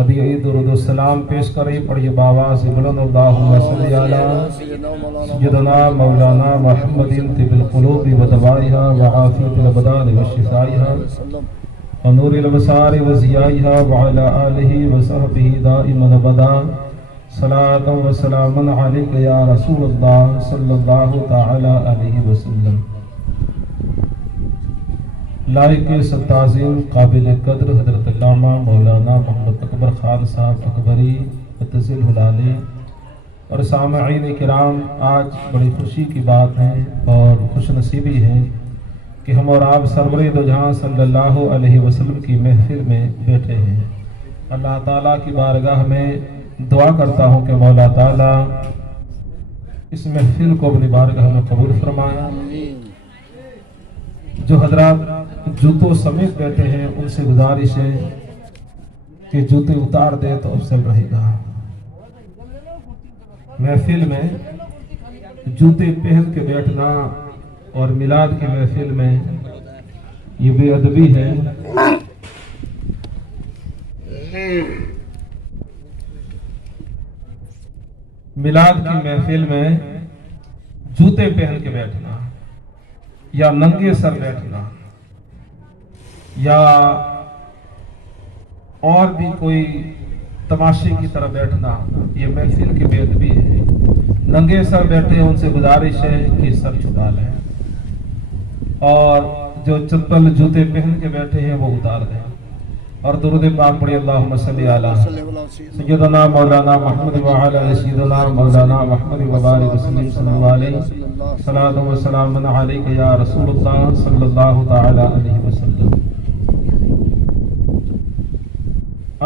ابھی درود و سلام پیش کریں پڑھیے بابا سے بلند اللہم صلی علی سیدنا مولانا محمد طب القلوب و دوائها وعافیت الابدان و شفائها ونور الابصار و ضیائها وعلى آلہ وصحبہ دائما ابدا صلاۃ و سلام علیک یا رسول اللہ صلی اللہ تعالی علیہ وسلم۔ لائق ستازم قابل قدر حضرت علامہ مولانا محمد اکبر خان صاحب اکبری متصل حلالی اور سامعین کرام، آج بڑی خوشی کی بات ہے اور خوش نصیبی ہے کہ ہم اور آپ سرور دو جہاں صلی اللہ علیہ وسلم کی محفل میں بیٹھے ہیں۔ اللہ تعالیٰ کی بارگاہ میں دعا کرتا ہوں کہ مولا تعالیٰ اس محفل کو اپنی بارگاہ میں قبول فرمایا۔ جو حضرات جوتوں سمیت بیٹھے ہیں ان سے گزارش ہے کہ جوتے اتار دے تو افضل رہے گا۔ محفل میں جوتے پہن کے بیٹھنا اور میلاد کی محفل میں یہ بے ادبی ہے۔ میلاد کی محفل میں جوتے پہن کے بیٹھنا یا ننگے سر بیٹھنا یا اور بھی کوئی تماشے کی طرح بیٹھنا، یہ محفل کی بے ادبی ہے۔ ننگے سر بیٹھے ہیں ان سے گزارش ہے کہ سر چھپا لیں، اور جو چپل جوتے پہن کے بیٹھے ہیں وہ اتار دیں، اور درود پاک پڑھی اللہم صلی علی سیدنا مولانا محمد وعلی سیدنا مولانا محمد وبارک وسلم صلی اللہ علیہ صلاۃ و سلام علیک یا رسول اللہ صلی اللہ تعالی علیہ وسلم۔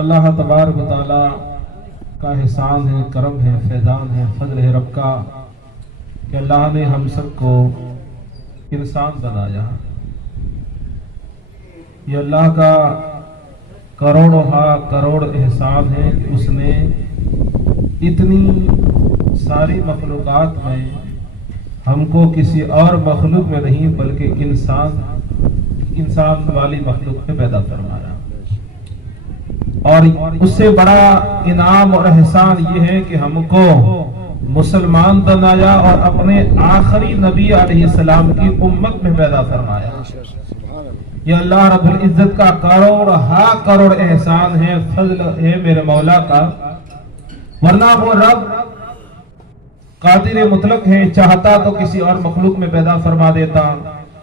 اللہ تبارک و تعالی کا احسان ہے، کرم ہے، فیضان ہے، فضل ہے رب کا کہ اللہ نے ہم سب کو انسان بنایا۔ یہ اللہ کا کروڑ احسان ہے کہ اس نے اتنی ساری مخلوقات میں ہم کو کسی اور مخلوق میں نہیں بلکہ انسان والی مخلوق میں پیدا فرمایا، اور اس سے بڑا انعام اور احسان یہ ہے کہ ہم کو مسلمان بنایا اور اپنے آخری نبی علیہ السلام کی امت میں پیدا فرمایا۔ یہ اللہ رب العزت کا کروڑ احسان ہے، فضل ہے میرے مولا کا، ورنہ وہ رب قادر مطلق ہے، چاہتا تو کسی اور مخلوق میں پیدا فرما دیتا،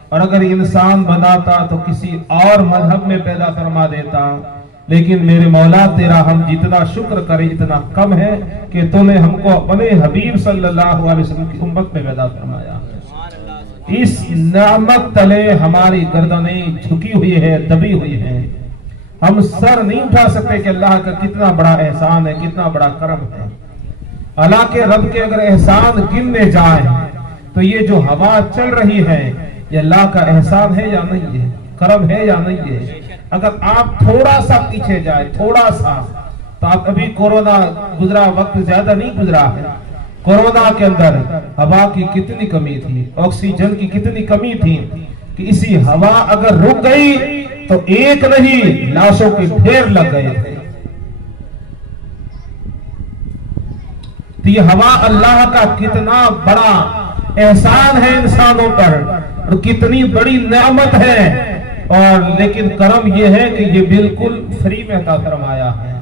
اور اگر انسان بناتا تو کسی اور مذہب میں پیدا فرما دیتا، لیکن میرے مولا تیرا ہم جتنا شکر کریں اتنا کم ہے کہ تو نے ہم کو اپنے حبیب صلی اللہ علیہ وسلم کی امت میں پیدا فرمایا۔ اس نعمت تلے ہماری گردنیں جھکی ہوئی ہے، دبی ہوئی ہے، ہم سر نہیں اٹھا سکتے کہ اللہ کا کتنا بڑا احسان ہے، کتنا بڑا کرم ہے۔ اللہ کے رب کے اگر احسان گننے جائیں تو یہ جو ہوا چل رہی ہے یہ اللہ کا احسان ہے یا نہیں ہے، کرم ہے یا نہیں ہے۔ اگر آپ تھوڑا سا پیچھے جائیں، تھوڑا سا، تو آپ ابھی کورونا گزرا وقت زیادہ نہیں گزرا ہے، کورونا کے اندر ہوا کی کتنی کمی تھی، آکسیجن کی کتنی کمی تھی کہ اسی ہوا اگر رک گئی تو ایک نہیں لاشوں کے ڈھیر لگ گئے تھے۔ تو یہ ہوا اللہ کا کتنا بڑا احسان ہے انسانوں پر، اور کتنی بڑی نعمت ہے، اور لیکن کرم یہ ہے کہ یہ بالکل فری میں عطا فرمایا ہے،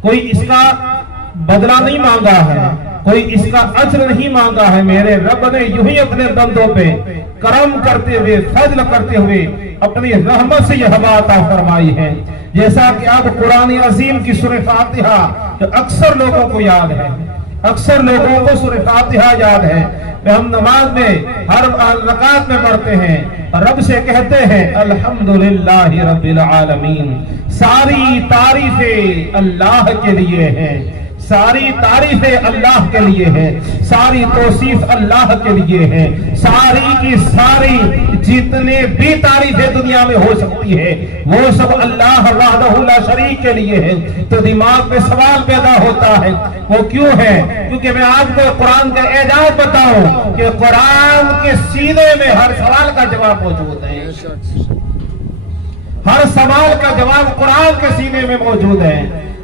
کوئی اس کا بدلہ نہیں مانگا ہے، کوئی اس کا اجر نہیں مانگا ہے۔ میرے رب نے یوں ہی اپنے بندوں پہ کرم کرتے ہوئے، فضل کرتے ہوئے اپنی رحمت سے یہ ہوا عطا فرمائی ہے۔ جیسا کہ آپ قرآن عظیم کی سورہ فاتحہ جو اکثر لوگوں کو یاد ہے، اکثر لوگوں کو سورہ فاتحہ یاد ہے، ہم نماز میں ہر رکعت میں پڑھتے ہیں، رب سے کہتے ہیں الحمدللہ رب العالمین، ساری تعریفیں اللہ کے لیے ہیں، ساری تعریفیں اللہ کے لیے ہیں، ساری توصیف اللہ کے لیے ہیں، ساری کی ساری جتنے بھی تعریفیں دنیا میں ہو سکتی ہے وہ سب اللہ وحدہ لا شریک کے لیے ہے۔ تو دماغ میں سوال پیدا ہوتا ہے وہ کیوں ہے؟ کیونکہ میں آپ کو قرآن کا اعجاز بتاؤں کہ قرآن کے سینے میں ہر سوال کا جواب موجود ہے۔ हर सवाल का जवाब कुरान के सीने में मौजूद है,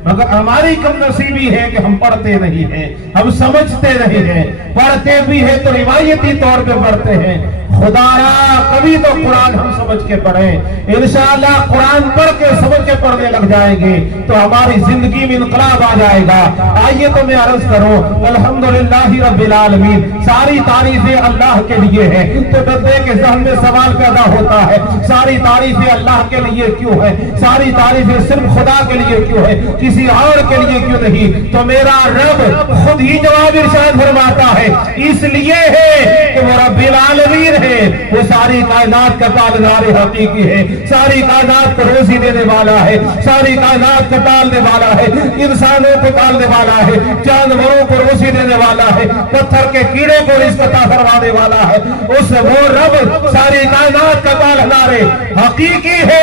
मगर हमारी कम नसीबी है कि हम पढ़ते नहीं हैं, हम समझते नहीं हैं। पढ़ते भी हैं तो रिवायती तौर पे पढ़ते हैं। खुदारा कभी तो कुरान हम समझ के पढ़ें। इंशाअल्लाह कुरान पढ़ के समझ के पढ़ने लग जाएंगे तो हमारी जिंदगी में इनकलाब आ जाएगा। आइए तो मैं अर्ज करूं, अल्हम्दुलिल्लाहि रब्बिल आलमीन, सारी तारीफें अल्लाह के लिए है। तो बंदे के ज़हन में सवाल पैदा होता है, सारी तारीफें अल्लाह के लिए क्यों है, सारी तारीफें सिर्फ खुदा के लिए क्यों है, किसी और के लिए क्यों नहीं? तो मेरा रब खुद ही जवाब इरशाद फरमाता है, इसलिए है कि वो रब्बिल आलमीन है, वो सारी कायनात का पालनहार हकीकी है, सारी कायनात को रोजी देने वाला है, सारी कायनात को पालने वाला है, इंसानों को पालने वाला है, जानवरों को रोजी देने वाला है, पत्थर के कीड़े को रिज़्क़ अता फरमाने वाला है। उस वो रब सारी कायनात का पालनहार हकीकी है,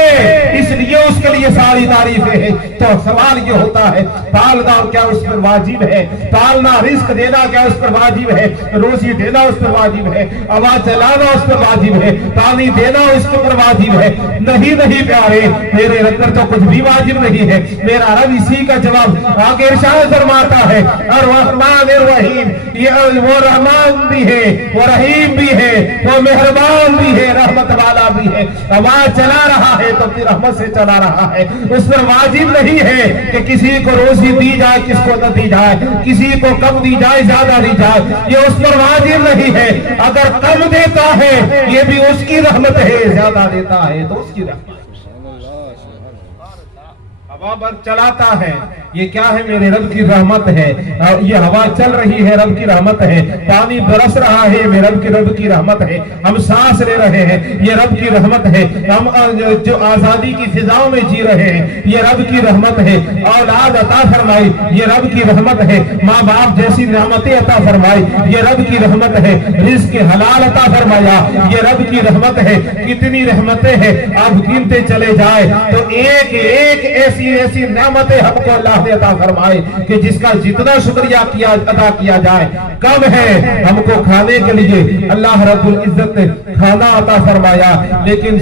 इसलिए उसके लिए सारी तारीफें हैं। तो सवाल ये होता है, पालना क्या उस पर वाजिब है? पालना, रिज़्क़ देना क्या उस पर वाजिब है? रोजी देना उस पर वाजिब है? आवाज चलाना उस पर वाजिब है? पानी देना उसके ऊपर वाजिब है? नहीं नहीं प्यारे, मेरे रब पर तो कुछ भी वाजिब नहीं है। मेरा रब इसी का जवाब आगे इरशाद फरमाता है, अर्रहमान अर्रहीम, ये वो रहमान भी है, वो रहीम भी है, वो मेहरबान भी है, रहमत वाला भी है। आवाज चला रहा है तो अपनी रहमत से चला रहा है। उस पर वाजिब नहीं है कि किसी को रोजी दी जाए, किसको न दी जाए, किसी को कम दी जाए, ज्यादा दी जाए, ये उस पर वाजिब नहीं है। अगर कम देता है ये भी उसकी रहमत है, ज्यादा देता है तो उसकी रहमत। हवा पर चलाता है, ये क्या है? मेरे रब की रहमत है। ये हवा चल रही है, रब की रहमत है। पानी बरस रहा है, मेरे रब की रहमत है। हम सांस ले रहे हैं, ये रब की रहमत है। हम जो आजादी की फिजाओं में जी रहे हैं, ये रब की रहमत है। औलाद अता फरमाई, ये रब की रहमत है। माँ बाप जैसी नेमतें अता फरमाई, ये रब की रहमत है। रिज़्क़ हलाल अता फरमाया, ये रब की रहमत है। कितनी रहमतें हैं, आप गिनते चले जाए तो एक एक ऐसी नेमतें हमको अल्लाह ने अता फरमाए कि जिसका जितना शुक्रिया अदा किया जाए कम है। हमको खाने के लिए अल्लाह रब्बुल इज्जत ने खाना अता फरमाया, लेकिन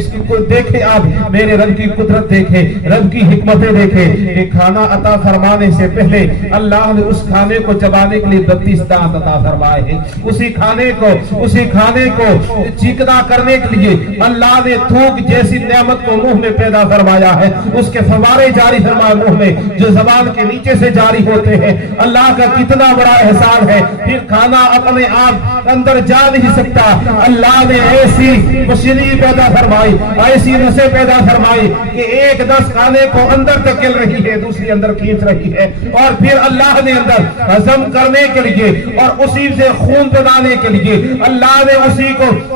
देखे आप, मेरे रब की कुदरत देखे, रब की हिकमतें देखे कि खाना अता फरमाने से पहले अल्लाह ने उस खाने को चबाने के लिए 32 दांत अता फरमाए हैं। उसी खाने को चिकना करने के लिए अल्लाह ने थूक जैसी नेमत को मुंह में पैदा फरमाया है। उसके फवारे जारी फरमाए मुंह में, जो जबान के नीचे से जारी होते हैं। अल्लाह का कितना बड़ा एहसान है। फिर खाना अपने आप अंदर जा नहीं सकता, अल्लाह ने ऐसी मशीनरी पैदा फरमाई, ऐसी नसें पैदा फरमाई कि एक 10 खाने को अंदर तक गिल रही है, दूसरी अंदर खींच रही है। और फिर अल्लाह ने अंदर हजम करने के लिए और उसी से खून बनाने के लिए अल्लाह ने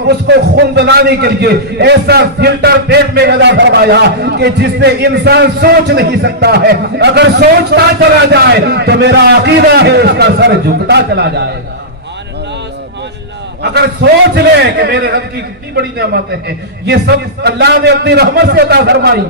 उसको खून बनाने के लिए ऐसा फिल्टर पेट में पैदा फरमाया कि जिससे इंसान सोच नहीं सकता है। अगर सोचता चला जाए तो मेरा अकीदा है उसका सर झुकता चला जाएगा। अगर सोच ले कि मेरे रब की कितनी बड़ी नेमतें हैं, ये सब अल्लाह ने अपनी रहमत से अता फरमाई।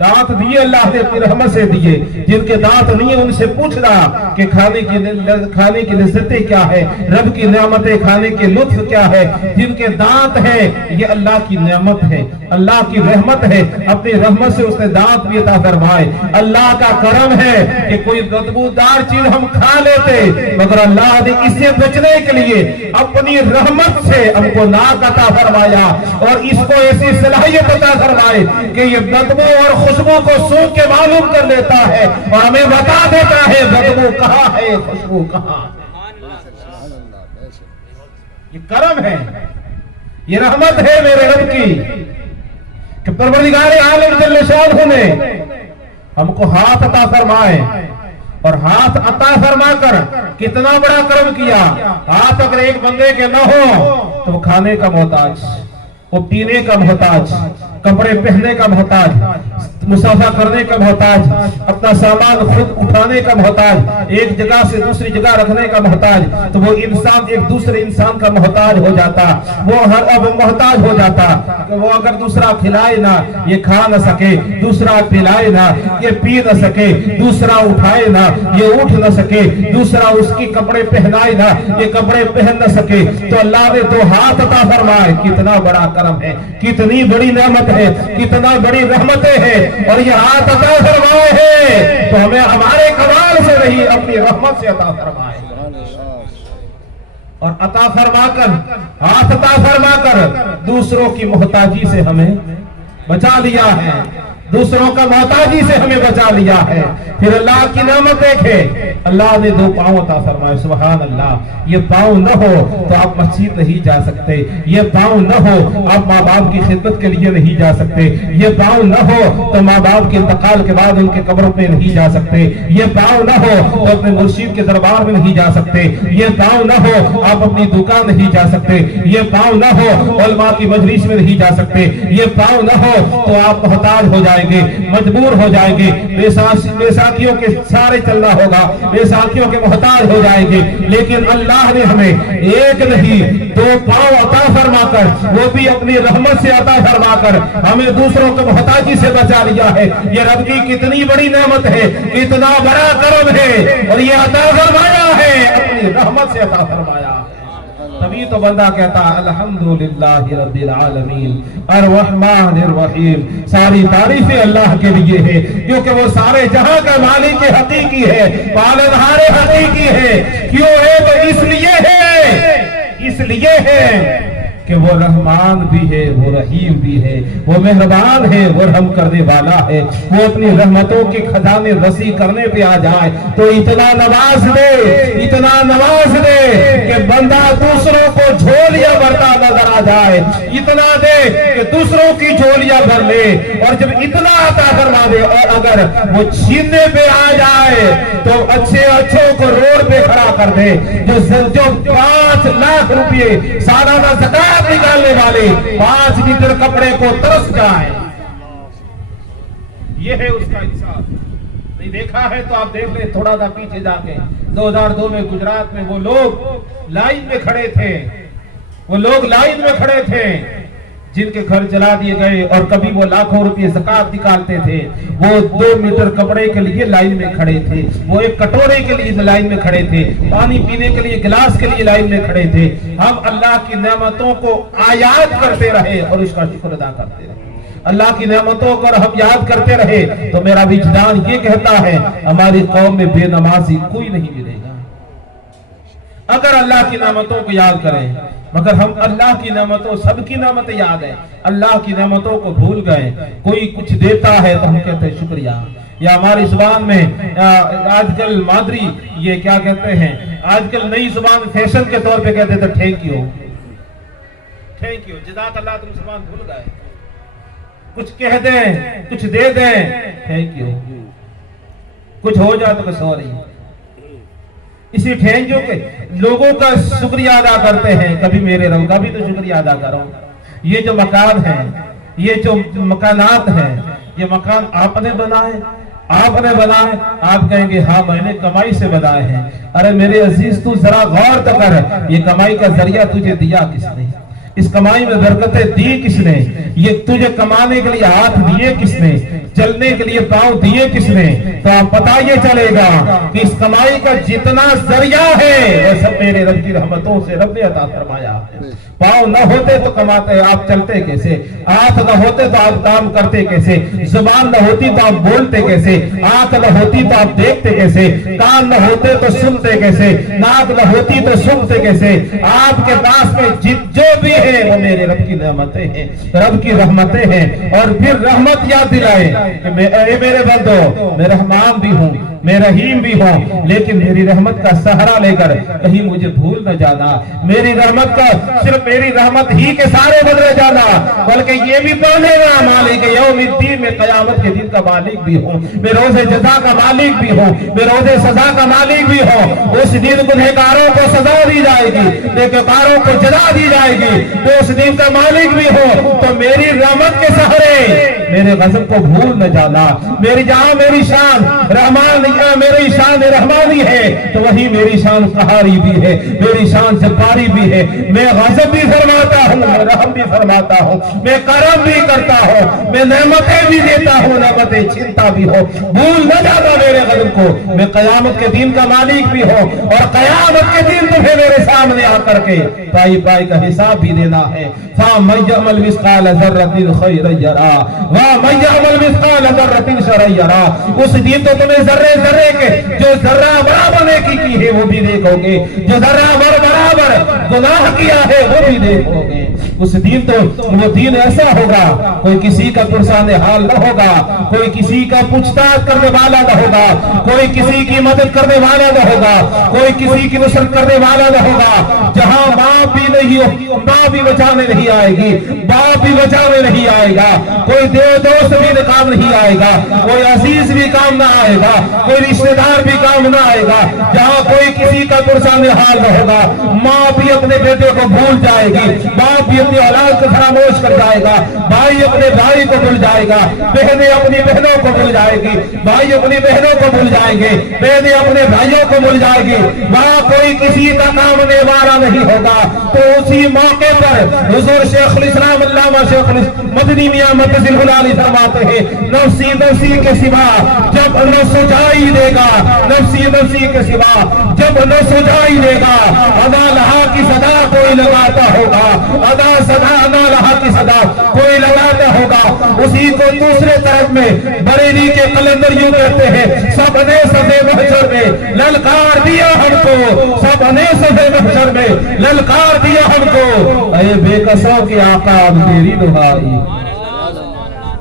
दांत दिए अल्लाह ने अपनी रहमत से दिए, जिनके दांत नहीं है उनसे पूछ रहा कि खाने की लज्जतें क्या है, रब की नेमतें खाने के लुत्फ क्या है। जिनके दांत है ये अल्लाह की नेमत है, अल्लाह की रहमत है। अपनी रहमत से उसने दांत भी अता फरमाए। अल्लाह का करम है कि कोई बदबूदार चीज हम खा लेते, मगर अल्लाह ने इससे बचने के लिए अपनी रहमत से हमको नाक अता फरमाया और इसको ऐसी सलाहियत अता फरमाए कि ये बदबू और खुशबू को सूंघ के मालूम कर लेता है और हमें बता देता है बदबू कहाँ है, खुशबू कहाँ। ये करम है, ये रहमत है मेरे रब की कि परवरदिगार आलम जल्ल शानहू ने हमको हाथ अता फरमाए और हाथ अता फरमा कर कितना बड़ा कर्म किया। हाथ अगर एक बंदे के न हो तो वो खाने का मोहताज, वो पीने का मोहताज, कपड़े पहनने का मोहताज, मुसाफा करने का मोहताज, अपना सामान खुद उठाने का मोहताज, एक जगह से दूसरी जगह रखने का मोहताज। तो वो इंसान एक दूसरे इंसान का मोहताज हो जाता, वो हर अब मोहताज हो जाता कि वो अगर दूसरा खिलाए ना ये खा न सके, दूसरा पिलाए ना ये पी न सके, दूसरा उठाए ना ये उठ न सके, दूसरा उसकी कपड़े पहनाए ना ये कपड़े पहन न सके। तो अल्लाह ने तो हाथ अता फरमाए, कितना बड़ा करम है, कितनी बड़ी नेमत है, कितना बड़ी रहमतें हैं, और ये हाथ अता फरमाए हैं तो हमें हमारे कमाल से नहीं अपनी रहमत से अता फरमाए, और अता फरमाकर, हाथ अता फरमाकर दूसरों की मोहताजी से हमें बचा लिया है, दूसरों का मोहताजी से हमें बचा लिया है। फिर अल्लाह की नेमत देखे, अल्लाह ने 2 पांव अता फरमाए, सुभान अल्लाह। ये पांव न हो तो आप मस्जिद नहीं जा सकते, ये पांव न हो आप माँ बाप की खिदमत के लिए नहीं जा सकते, ये पांव न हो तो माँ बाप के इंतकाल के बाद उनके कब्रों पे नहीं जा सकते, ये पांव न हो तो अपने मुर्शिद के दरबार में नहीं जा सकते, ये पांव न हो आप अपनी दुकान नहीं जा सकते, ये पांव न हो उलमा की मजलिस में नहीं जा सकते, ये पांव न हो तो आप मोहताज हो जाएंगे, मजबूर हो जाएंगे, बेसाखियों के सारे चलना होगा, बेसाखियों के मोहताज हो जाएंगे। लेकिन अल्लाह ने हमें एक नहीं 2 पांव अता फरमाकर, वो भी अपनी रहमत से अता फरमाकर हमें दूसरों को मोहताजी से बचा लिया है। ये रब की कितनी बड़ी नेमत है, कितना बड़ा करम है, और ये अता फरमाया है, अपनी रहमत से अता फरमाया। तभी तो बंदा कहता अल्हम्दुलिल्लाहि रब्बिल आलमीन अर्रहमानिर रहीम, सारी तारीफें अल्लाह के लिए है, क्योंकि वो सारे जहां का मालिक हकीकी है, पालनहार हकीकी है। क्यों है? तो इसलिए है कि वो रहमान भी है, वो रहीम भी है, वो मेहरबान है, वो रहम करने वाला है। वो अपनी रहमतों के खजाने रसी करने पे आ जाए तो इतना नवाज दे कि बंदा दूसरों को झोलियां भरता नजर आ जाए, इतना दे कि दूसरों की झोलियां भर ले, और जब इतना अता फरमा दे, और अगर वो छीनने पे आ जाए तो अच्छों को रोड पे खड़ा कर दे। जो 5 लाख रुपये सालाना ज़कात निकालने वाले 5 लीटर कपड़े को तरस जाए, ये है उसका इंसाफ। नहीं देखा है तो आप देख ले, थोड़ा सा पीछे जाके 2002 में गुजरात में वो लोग लाइन में खड़े थे, जिनके घर जला दिए गए, और कभी वो लाखों रुपए ज़कात निकालते थे, वो 2 मीटर कपड़े के लिए लाइन में खड़े थे, वो 1 कटोरे के लिए लाइन में खड़े थे, पानी पीने के लिए गिलास के लिए लाइन में खड़े थे। हम अल्लाह की नेमतों को याद करते रहे और उसका शुक्र अदा करते रहे, अल्लाह की नेमतों को हम याद करते रहे, तो मेरा विजदान ये कहता है हमारी कौम में बेनमाजी कोई नहीं मिलेगा अगर अल्लाह की नेमतों को याद करें। मगर हम अल्लाह की नेमतों, सबकी नेमतें याद है, अल्लाह की नेमतों को भूल गए। कोई कुछ देता है तो हम कहते हैं शुक्रिया, या हमारी जुबान में आजकल मादरी ये क्या कहते हैं, आजकल नई जुबान फैशन के तौर पे कहते थे थैंक यू, जज़ाक अल्लाह, तुम जुबान भूल गए। कुछ कह दें, कुछ दे दें, थैंक यू, कुछ हो जाए तो सॉरी। इसी थैंक यू के लोगों का शुक्रिया अदा करते हैं। कभी मेरे रब का भी तो शुक्रिया अदा करो। ये जो मकान है, ये जो मकानात हैं, ये मकान आपने बनाए, आप कहेंगे हाँ मैंने कमाई से बनाए हैं। अरे मेरे अजीज, तू जरा गौर तो कर, ये कमाई का जरिया तुझे दिया किसने, इस कमाई में बरकतें दी किसने, ये तुझे कमाने के लिए हाथ दिए किसने, चलने के लिए पांव दिए किसने, तो आप पता ये चलेगा कि इस कमाई का जितना जरिया है वो सब मेरे रब की रहमतों से रब ने अता फरमाया। पांव न होते तो कमाते, आप चलते कैसे, हाथ न होते तो आप काम करते कैसे, जुबान न होती तो आप बोलते कैसे, आंख न होती तो आप देखते कैसे, कान न होते तो सुनते कैसे, नाक न होती तो सुनते कैसे। आपके पास में जो भी है वो मेरे रब की नेमतें हैं, रब की रहमतें हैं। और फिर रहमत याद दिलाए कि मेरे बंदो, मैं रहमान भी हूँ, मैं रहीम भी हूँ, लेकिन मेरी रहमत का सहारा लेकर कहीं मुझे भूल न जाना। मेरी रहमत का सिर्फ मेरी रहमत ही के सारे बदले जाना, बल्कि ये भी पढ़ेगा मालिक यौमिद्दीन, में कयामत के दिन का मालिक भी हूँ, मैं रोज़े जज़ा का मालिक भी हूँ, मैं रोज़े सजा का मालिक भी हूँ। उस दिन गुनहगारों को सजा दी जाएगी, नेककारों को जज़ा दी जाएगी, मैं उस दिन का मालिक भी हूँ। तो मेरी रहमत के सहारे میرے غضب کو بھول نہ جانا۔ میری جہاں میری شان رحمانیہ، میری شان رحمانی ہے تو وہی میری شان قہاری بھی ہے، میری شان جباری بھی ہے۔ میں غضب بھی فرماتا ہوں، میں رحم بھی فرماتا ہوں، میں کرم بھی کرتا ہوں، میں نعمتیں بھی دیتا ہوں، نعمتیں چھینتا بھی ہوں۔ بھول نہ جانا میرے غضب کو۔ میں قیامت کے دن کا مالک بھی ہوں اور قیامت کے دن تمہیں میرے سامنے آ کر کے پائی پائی کا حساب بھی دینا ہے۔ فَمَن يَعْمَلْ مِثْقَالَ ذَرَّةٍ خَيْرًا يَرَهُ وَمَن يَعْمَلْ مِثْقَالَ ذَرَّةٍ شَرًّا يَرَهُ۔ اس دن تو تمہیں ذرے ذرے کے جو ذرہ برابر نیکی کی ہے وہ بھی دیکھو گے، جو ذرہ برابر گناہ کیا ہے وہ بھی دیکھو گے۔ اس دن تو وہ دن ایسا ہوگا، کوئی کسی کا پرسان حال نہ ہوگا، کوئی کسی کا پوچھ تاچھ کرنے والا نہ ہوگا، کوئی کسی کی مدد کرنے والا نہ ہوگا، کوئی کسی کی نصرت کرنے والا نہ ہوگا۔ جہاں ماں بھی نہیں ہو، ماں بھی بچانے نہیں آئے گی، باپ بھی بچانے نہیں آئے گا، کوئی دوست بھی کام نہیں آئے گا، کوئی عزیز بھی کام نہ آئے گا، کوئی رشتہ دار بھی کام نہ آئے گا۔ جہاں کوئی کسی کا پرسان حال نہ ہوگا، ماں بھی اپنے بیٹے کو بھول جائے گی، باپ بھی اپنی اولاد کو خاموش کر جائے گا، بھائی اپنے بھائی کو بھول جائے گا، بہنیں اپنی بہنوں کو بھول جائے گی، بھائی اپنی بہنوں کو بھول جائیں گے، بہنیں اپنے بھائیوں کو بھول جائے گی۔ وہاں کوئی کسی کا کام والا نہیں ہوگا۔ تو اسی موقع پر حضور شیخ الاسلام علامہ شیخ مدنی میاں مدثر العالی فرماتے ہیں، نفسی نفسی کے سوا جب نہ سجائی دے گا، نفسی نفسی کے سوا جب نہ سجائی دے گا، ادا لہا کی صدا کوئی لگاتا ہوگا، ادا صدا ادا لہا کی صدا کوئی لگاتا ہوگا۔ اسی کو دوسرے طرف میں بریلی کے قلندر یوں کہتے ہیں، سب نے صفے محشر میں للکار دیا ہم کو، سب نے صفے محشر میں للکار دیا ہم کو، اے بے قصوں کے آقا اب تیری دعائی۔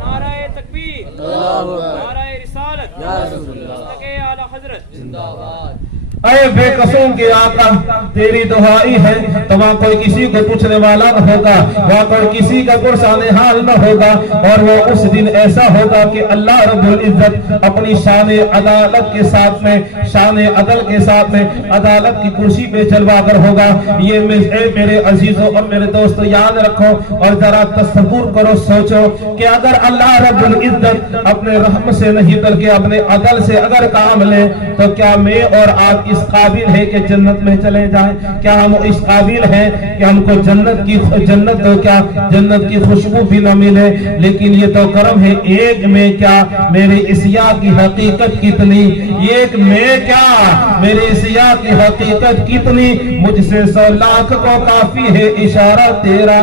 نعرہ تکبیر، نعرہ رسالت، مستقے اعلی حضرت زندہ باد۔ اے بے قصوں کے آقا تیری دعائی ہے۔ تو وہاں کوئی کسی کو پوچھنے والا نہ ہوگا، وہاں کوئی کسی کا پرسان حال نہ ہوگا، اور وہ اس دن ایسا ہوگا کہ اللہ رب العزت اپنی شان عدالت کے ساتھ میں، شان عدل کے ساتھ میں عدالت کی کرسی پہ جلوہ گر ہوگا۔ یہ میرے عزیزوں اور میرے دوستوں یاد رکھو اور ذرا تصور کرو، سوچو کہ اگر اللہ رب العزت اپنے رحم سے نہیں بلکہ اپنے عدل سے اگر کام لے تو کیا میں اور آپ اس قابل ہے کہ جنت میں چلے جائیں؟ کیا ہم اس قابل ہیں کہ ہم کو جنت کی خوشبو بھی نہ ملے؟ لیکن یہ تو کرم ہے، ایک میں کیا میرے عصیاء کی حقیقت کتنی، ایک میں کیا میرے عصیاء کی حقیقت کتنی، مجھ سے 100 لاکھ کو کافی ہے اشارہ تیرا۔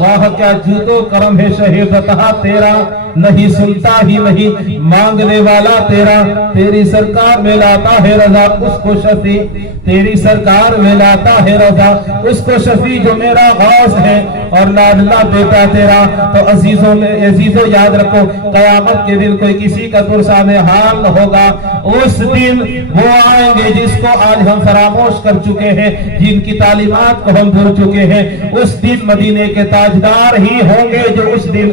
واہ کیا جودو کرم ہے شہید عطا تیرا، نہیں سنتا ہی نہیں مانگنے والا تیرا، تیری سرکار میں لاتا ہے رضا اس کو شفیع، تیری سرکار میں لاتا ہے رضا اس کو شفیع جو میرا غوث ہے اور لاڈلا بیٹا تیرا۔ تو عزیزوں یاد رکھو، قیامت کے دن کوئی کسی کا پرسان حال نہ ہوگا۔ اس دن وہ آئیں گے جس کو آج ہم فراموش کر چکے ہیں، جن کی تعلیمات کو ہم بھول چکے ہیں۔ اس دن مدینے کے تاجدار ہی ہوں گے جو اس دن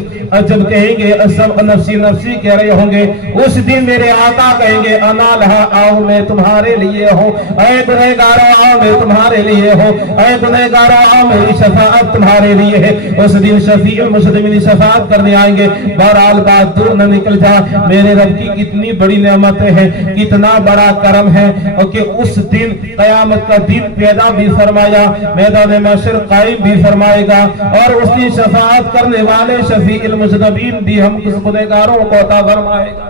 جب کہیں گے سب نفسی نفسی کہہ رہے ہوں گے، اس دن میرے آقا کہیں گے انا لہا آؤ میں تمہارے لیے ہوں، اے گنہگارو آؤ میں تمہارے لیے ہوں، اے گنہگارو آؤ میری شفاعت تمہارے لیے ہے۔ اس دن شفیع المسلمین شفاعت کرنے آئیں گے۔ بہرحال بات دور نہ نکل جا، میرے رب کی کتنی بڑی نعمتیں ہیں، کتنا بڑا کرم ہے، اور کہ اس دن قیامت کا دن پیدا بھی فرمایا، میدان محشر قائم بھی فرمائے گا، اور اس دن شفاعت کرنے والے شفیع المذنبین بھی ہم گنہگاروں کو عطا فرمائے گا۔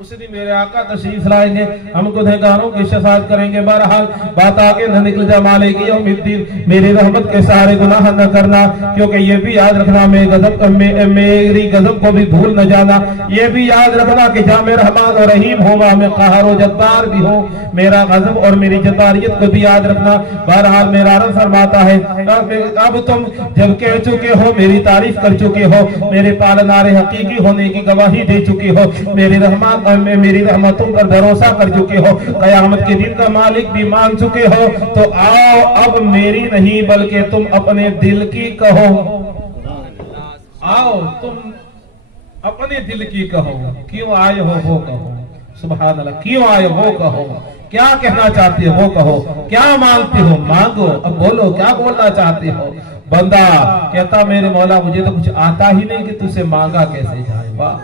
اس دن میرے آقا تشریف لائیں گے، ہم گنہگاروں کی شفاعت کریں گے۔ بہرحال بات آگے نہ نکل جا، مالک یوم الدین میری رحمت کے سارے گناہ نہ کرنا، کیونکہ یہ بھی یاد رکھنا میری غضب کو بھی بھول نہ جانا، یہ بھی یاد رکھنا کہ جہاں میں رحمان اور رحیم ہوں وہاں میں قہار و جبار بھی ہوں، میرا غضب اور میری جباریت کو بھی یاد رکھنا۔ بہرحال میرا رب فرماتا ہے اب تم جب کہہ چکے ہو، میری تعریف کر چکے ہو، میرے پالنار حقیقی ہونے کی گواہی دے چکے ہو، میرے رحمان میں میری رحمتوں پر بھروسہ کر چکے ہو، قیامت کے دن کا مالک بھی مان چکے ہو، تو آؤ اب میری نہیں بلکہ تم اپنے دل کی کہو، آؤ تم اپنے دل کی کہو، کیوں آئے ہو وہ کہو، سبحان اللہ، کیوں آئے ہو کہو، کیا کہنا چاہتے ہو کہو، کیا مانگتے ہو مانگو، اب بولو کیا بولنا چاہتے ہو، बंदा कहता मेरे मौला मुझे तो कुछ आता ही नहीं कि तुझसे मांगा कैसे जाए। वाह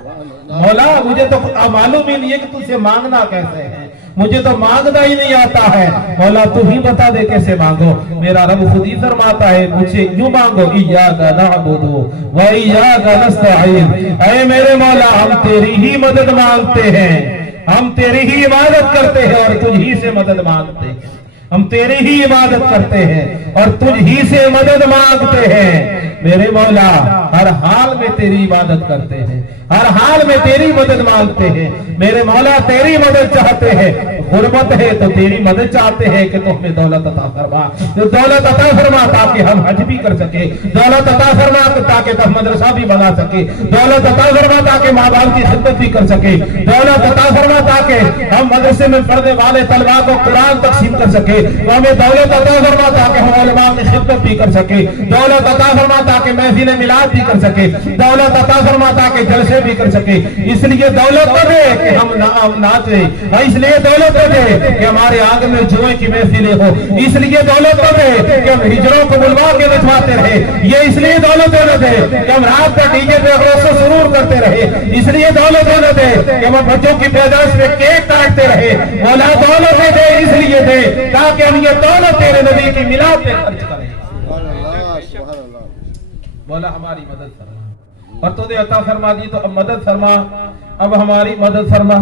मौला मुझे तो मालूम ही नहीं है कि तुझसे मांगना कैसे है, मुझे तो मांगना ही नहीं आता है। मौला तू ही बता दे कैसे मांगो। मेरा रब खुद ही फरमाता है मुझसे यूं मांगो, इय्याका नअबुदु व इय्याका नस्तईन। ऐ मेरे मौला हम तेरी ही मदद मांगते हैं, हम तेरी ही इबादत करते हैं और तुझ ही से मदद मांगते हैं। हम तेरी ही इबादत करते हैं और तुझ ही से मदद मांगते हैं। मेरे मौला हर हाल में तेरी इबादत करते हैं, हर हाल में तेरी मदद मांगते हैं। मेरे मौला तेरी मदद चाहते हैं, गुर्बत है तो तेरी मदद चाहते हैं कि तुम हमें दौलत अता फरमा, दौलत अता फरमा ताकि हम हज भी कर सके, दौलत अता फरमा ताकि हम मदरसा भी बना सके, दौलत अता फरमा ताकि माँ बाप की खिदमत भी कर सके, दौलत अता फरमा ताकि हम मदरसे में पढ़ने वाले तलबा को कुरान तकसीम कर सके, हमें दौलत अता फरमा ताकि हम उलमा की खिदमत भी कर सके, दौलत अता फरमा ताकि महफिल मिलाद भी कर सके, दौलत अता फरमा ताकि जलसे भी कर सके। इसलिए दौलत दे कि हम नाचे, इसलिए दौलत दे कि हमारे आंगन में जुए की महफिलें हो, इसलिए दौलत दे कि हम हिजरों को बुलवा के नचवाते रहे, ये इसलिए दौलत दे कि हम रात का डीजे पे रोज़ सुरूर करते रहे, इसलिए दौलत दे कि हम बच्चों की पैदाइश में केक काटते रहे। मौला दौलत दे इसलिए दे ताकि हम ये दौलत तेरे नबी की मिलाद पे खर्च करें। मौला हमारी मदद फरमा, और तूने अता फरमा दी तो अब मदद फरमा, अब हमारी मदद फरमा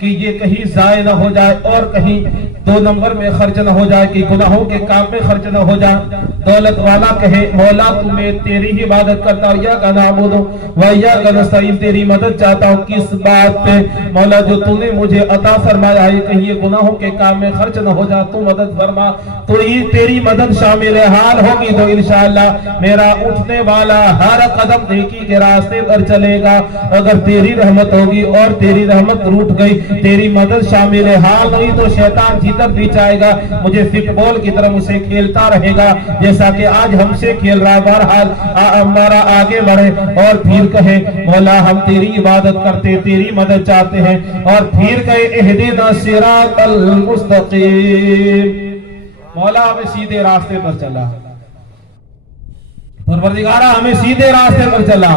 कि ये कहीं जाए ना हो जाए और कहीं 2 नंबर में खर्च न हो जाए, कि गुनाहों के काम में खर्च न हो जाए। दौलत वाला कहे मौला तुम्हें तेरी ही इबादत करता हूं, या नाबुदु व इय्याका नस्तईन, तेरी मदद चाहता हूं। किस बात पे मौला? जो तूने मुझे अता फरमाया है, कहीं ये गुनाहों के काम में खर्च न हो जाए, तू मदद फरमा। तो ही तेरी मदद शामिल हाल होगी तो इंशाअल्लाह मेरा उठने वाला हर कदम नेकी के रास्ते पर चलेगा। अगर तेरी रहमत होगी और तेरी रहमत रूठ गई, तेरी मदद शामिल हाल नहीं तो शैतान जिधर भी चाहेगा मुझे फुटबॉल की तरह मुझसे खेलता रहेगा, जैसा कि आज हमसे खेल रहा। बहरहाल हमारा आगे बढ़े और फिर कहे मौला हम तेरी इबादत करते, तेरी मदद चाहते हैं, और फिर कहे इहदिना सिरातल मुस्तकीम, मौला हमें सीधे रास्ते पर चला, परवरदिगारा हमें सीधे रास्ते पर चला।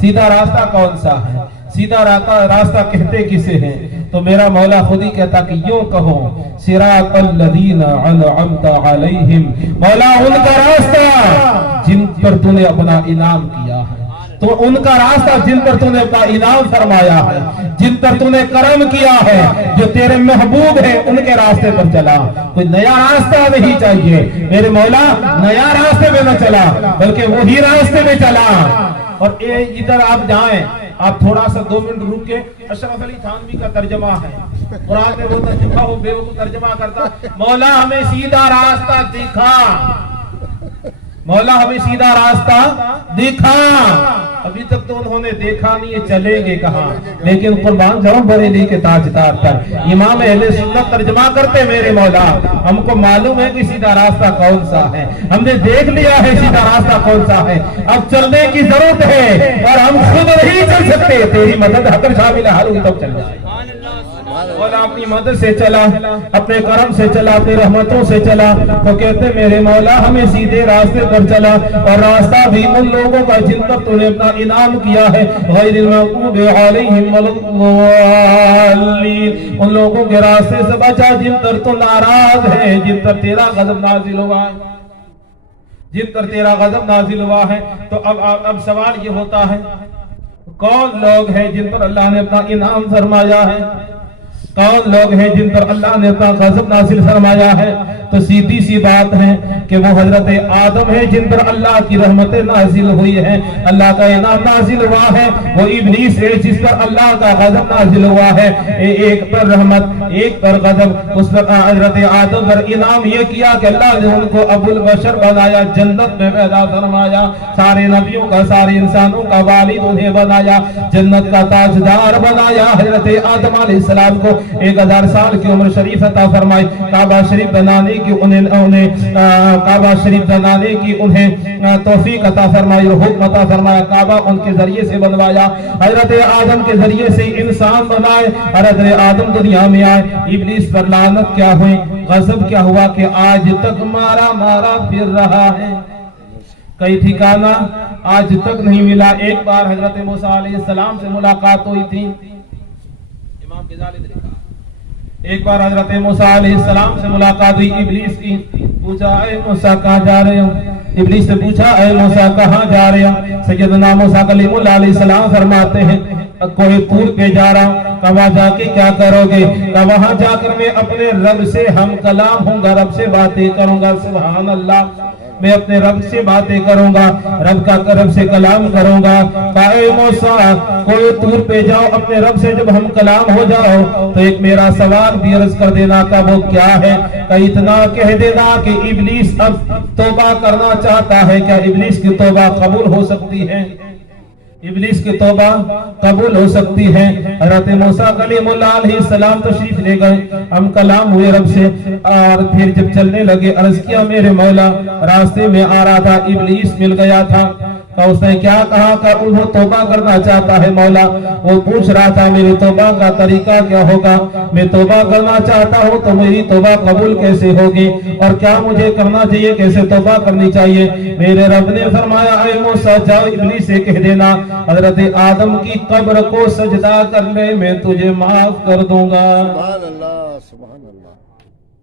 सीधा रास्ता कौन सा है? सीधा रास्ता कहते किसे हैं? तो मेरा मौला खुद ही कहता कि यूं कहो सिरातल लदीना अनअमता अलैहिम, मौला उनका रास्ता जिन पर तूने अपना इनाम किया है, तो उनका रास्ता जिन पर तूने अपना इनाम फरमाया है, जिन पर तूने करम किया है, जो तेरे महबूब है, उनके रास्ते पर चला। कोई नया रास्ता नहीं चाहिए मेरे मौला, नया रास्ते में न चला बल्कि वही रास्ते में चला। और इधर आप जाएं, आप थोड़ा सा 2 मिनट रुक के, अशरफ अली थानवी का तर्जमा है कुरान में, वो तर्जमा वो बेवकूफ तर्जमा करता, मौला हमें सीधा रास्ता दिखा, मौला हमें सीधा रास्ता दिखा। अभी तक तो उन्होंने देखा नहीं है, चलेंगे कहां? लेकिन कुर्बान जाऊं बरेली के ताजदार पर इमाम अहले सुन्नत तर्जमा करते मेरे मौला, हमको मालूम है कि सीधा रास्ता कौन सा है, हमने देख लिया है सीधा रास्ता कौन सा है, अब चलने की जरूरत है और हम खुद नहीं चल सकते, तेरी मदद अगर शामिल हाल हुई तब चल जाए। मौला अपनी मदद से चला, अपने करम से चला, अपनी रहमतों से चला। तो कहते मेरे मौला हमें सीधे रास्ते पर चला, और रास्ता भी उन लोगों का जिन पर तूने अपना इनाम किया है, गैरिल मग़ज़ूबि अलैहिम वलद्दाल्लीन, उन लोगों के रास्ते से बचा जिन पर तू नाराज है, जिन पर तेरा गज़ब नाजिल हुआ है, जिन पर तेरा गज़ब नाजिल हुआ है। तो अब सवाल ये होता है कौन लोग हैं जिन पर अल्लाह ने अपना इनाम फरमाया है, कौन लोग हैं जिन पर अल्लाह ने अपना गज़ब नाजिल फरमाया है? तो सीधी सी बात है कि वो हजरत आदम है जिन पर अल्लाह की रहमतें नाजिल हुई है, अल्लाह का इनाम नाजिल हुआ है। वो इब्लीस है जिस पर अल्लाह का गज़ब नाजिल हुआ है, एक पर रहमत एक पर गज़ब। उस पर हजरत आदम पर इनाम ये किया कि अल्लाह ने उनको अबुल बशर बनाया, जन्नत में पैदा फरमाया, सारे नबियों का सारे इंसानों का वालिद उन्हें बनाया, जन्नत का ताजदार बनाया। हजरत आदम अलैहिस्सलाम को 1000 साल की उम्र शरीफ अता फरमाई, काबा शरीफ बनाने की उन्हें काबा शरीफ बनाने की उन्हें तौफीक अता फरमाई, हुक्म अता फरमाया, काबा उनके जरिए से बनवाया, हजरत आदम के जरिए से इंसान बनाए, हजरत आदम दुनिया में आए। इब्लीस पर लानत क्या हुई, गज़ब क्या हुआ कि आज तक मारा मारा फिर रहा है, कहीं ठिकाना आज तक नहीं मिला। एक बार हजरत मूसा अलैहिस्सलाम से मुलाकात हुई थी, इमाम ग़ज़ाली ने लिखा, एक बार हजरत मूसा अलैहिस्सलाम से मुलाकात हुई। इब्लीस की पूछा, ऐ मूसा कहाँ जा रहे हो? इब्लीस से पूछा, ऐ मूसा कहाँ जा रहे हो? सैयदना मूसा कलीमुल्लाह अलैहिस्सलाम फरमाते हैं, कोई तूर पे जा रहा हूँ। कहा वहां जाके क्या करोगे? कहा वहां जाकर मैं अपने रब से हम कलाम होऊंगा, रब से बातें करूंगा। सुभान अल्लाह, मैं अपने रब से बातें करूंगा, रब से कलाम करूंगा। कहा मूसा कोई तूर पे जाओ, अपने रब से जब हम कलाम हो जाओ तो एक मेरा सवाल भी अर्ज कर देना। का वो क्या है? का इतना कह देना कि इब्लीस अब तौबा करना चाहता है। क्या इब्लीस की तौबा कबूल हो सकती है? इब्लीस की तौबा कबूल हो सकती है। हज़रत मूसा कलीमुल्लाह अलैहिस्सलाम तशरीफ ले गए, हम कलाम हुए रब से। और फिर जब चलने लगे अर्ज किया, मेरे मौला रास्ते में आ रहा था, इब्लीस मिल गया था। उसने क्या कहा? का वो तौबा करना चाहता है मौला। वो पूछ रहा था मेरी तौबा का तरीका क्या होगा? मैं तौबा करना चाहता हूँ तो मेरी तौबा कबूल कैसे होगी, और क्या मुझे करना चाहिए, कैसे तौबा करनी चाहिए? मेरे रब ने फरमाया, ऐ मूसा जाओ इब्लीस से कह देना हजरत आदम की कब्र को सजदा कर ले, मैं तुझे माफ कर दूंगा।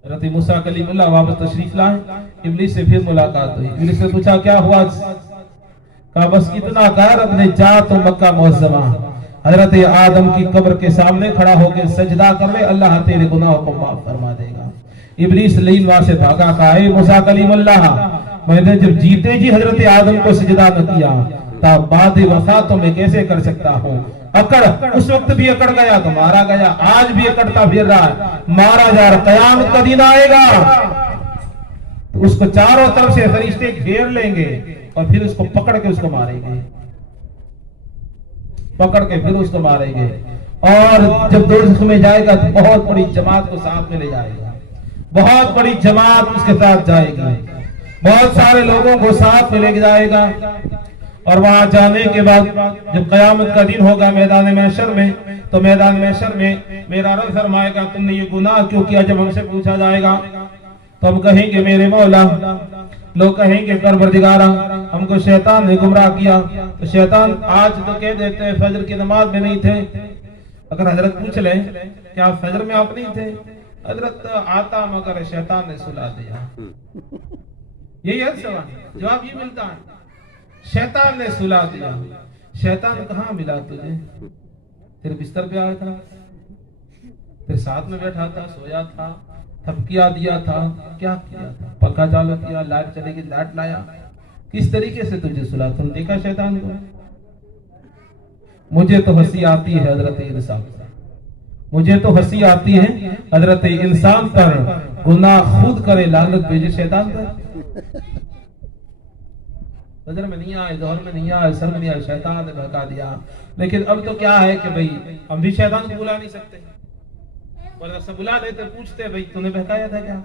हजरत मूसा कलीमुल्लाह वापस तशरीफ लाए, इब्लीस से फिर मुलाकात हुई। इब्लीस से पूछा क्या हुआ? कहा बस इतना कर, अपने जा तो मक्का मुअज़्ज़मा हजरत आदम की कब्र के सामने खड़ा होकर सजदा कर ले, अल्लाह तेरे गुनाहों को माफ फरमा देगा। इब्लीस लेन वहां से भागा। कहा है मूसा कलीमुल्लाह, मैंने जब जीते जी हजरत आदम को सजदा न किया तब बाद वफा तो मैं कैसे कर सकता हूँ? अकड़, उस वक्त भी अकड़ गया तो मारा गया, आज भी अकड़ता फिर रहा है, मारा जा रहा। कयामत का दिन आएगा तो उसको चारों तरफ से फरिश्ते घेर लेंगे और फिर उसको पकड़ के उसको मारेंगे, पकड़ के फिर उसको मारेंगे। और जब दोज़ख में जाएगा तो बहुत बड़ी जमात को साथ में ले जाएगा, बहुत बड़ी जमात उसके साथ जाएगी, बहुत सारे लोगों को साथ में ले जाएगा। और वहां जाने के बाद जब कयामत का दिन होगा मैदान महशर में, तो मैदान महशर में मेरा रब फरमाएगा तुमने ये गुनाह क्यों किया? जब हमसे पूछा जाएगा तो हम कहेंगे मेरे मौला, लोग कहेंगे परवरदिगारा हमको शैतान ने गुमराह किया। तो शैतान आज तो कह देते हैं फजर की नमाज में नहीं थे। अगर हजरत पूछ ले क्या फजर में आप नहीं थे? हजरत आता मगर शैतान ने सुला दिया। यही है सवाल, जवाब ये मिलता है, शैतान ने सुला दिया। शैतान कहाँ मिला तुझे? तेरे बिस्तर पे आया था, तेरे साथ में बैठा था, सोया था, थपकिया दिया था, क्या किया था? पंखा चालू किया, लाइट चलेगी, लाइट लाया, किस तरीके से तुझे सुला? तुम देखा शैतान को? मुझे तो हंसी आती है हजरत इंसान पर, मुझे तो हंसी आती है हजरत इंसान पर, गुनाह खुद करे लानत भेजे शैतान पर। नजर में नहीं आए, जोहर में नहीं आए, सर में नहीं आए, शैतान ने बहका दिया। लेकिन अब तो क्या है कि भाई हम भी शैतान को बुला नहीं सकते, वरना सब बुला लेते, पूछते भाई तूने बहकाया था क्या?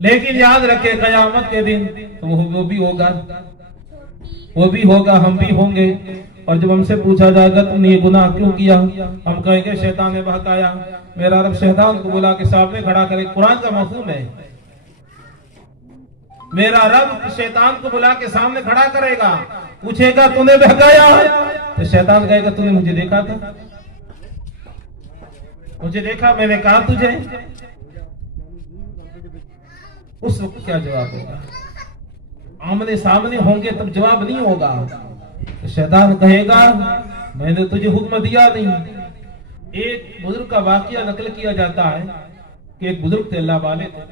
लेकिन याद रखे कयामत के दिन तो वो भी होगा, वो भी होगा, हम भी होंगे। और जब हमसे पूछा जाएगा तुमने ये गुनाह क्यों किया, हम कहेंगे शैतान ने बहकाया। मेरा रब शैतान को बुला के सामने खड़ा करे, कुरान का मफहूम है, मेरा रब शैतान को बुला के सामने खड़ा करेगा, पूछेगा तूने बहकाया? तो शैतान कहेगा तूने मुझे देखा था, मुझे देखा, मैंने कहा तुझे। उस वक्त क्या जवाब होगा? आमने सामने होंगे तब जवाब नहीं होगा। तो शैतान कहेगा मैंने तुझे हुक्म दिया नहीं। एक बुजुर्ग का वाकया नकल किया जाता है कि एक बुजुर्ग थे, अल्लाह वाले थे,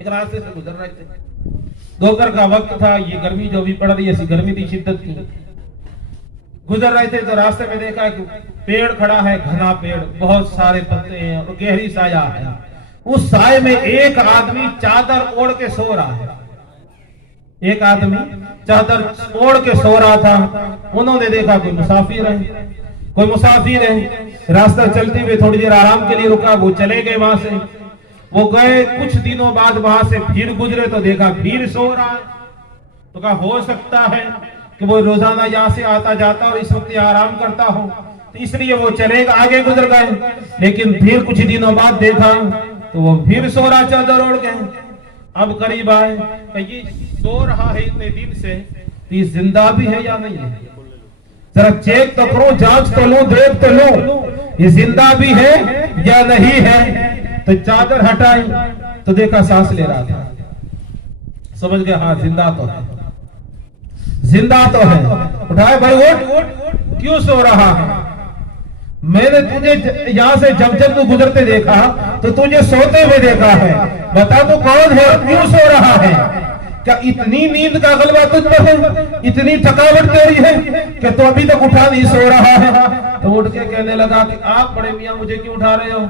एक रास्ते से गुजर रहे थे, दोपहर का वक्त था, ये गर्मी जो भी पड़ रही है ऐसी गर्मी थी शिद्दत की। गुजर रहे थे तो रास्ते में देखा कि पेड़ खड़ा है, घना पेड़, बहुत सारे पत्ते हैं और गहरी साया है। उस साए में एक आदमी चादर ओढ़ के सो रहा है, एक आदमी चादर ओढ़ के सो रहा था। उन्होंने देखा कोई मुसाफिर है, कोई मुसाफिर है, रास्ता चलते हुए थोड़ी देर आराम के लिए रुका, वो चले गए वहां से। वो गए, कुछ दिनों बाद वहां से फिर गुजरे तो देखा फिर सो रहा है। तो कहा हो सकता है कि वो रोजाना यहाँ से आता जाता और इस वक्त आराम करता हो, तो इसलिए वो चलेगा, आगे गुजर गए। लेकिन फिर कुछ दिनों बाद देखा तो वो फिर सो रहा चादर ओढ़ के। अब करीब आए, सो रहा है इतने दिन से, तो ये जिंदा भी है या नहीं है? जरा चेक तो करो, जांच तो लो, देख तो लो ये जिंदा भी है या नहीं है। तो चादर हटाई तो देखा सांस ले रहा था, समझ गए हाँ जिंदा तो है, जिंदा तो है। उठाए भाई उठ, क्यों सो रहा है? मैंने तुझे यहां से जब जब तू गुजरते देखा तो तुझे सोते हुए देखा है, बता तू कौन है, क्यों सो रहा है? क्या इतनी नींद का गलबा तुझ पर है, इतनी थकावट तेरी है कि तू अभी तक उठा नहीं सो रहा है? तो उठ के कहने लगा कि आप बड़े मियां मुझे क्यों उठा रहे हो,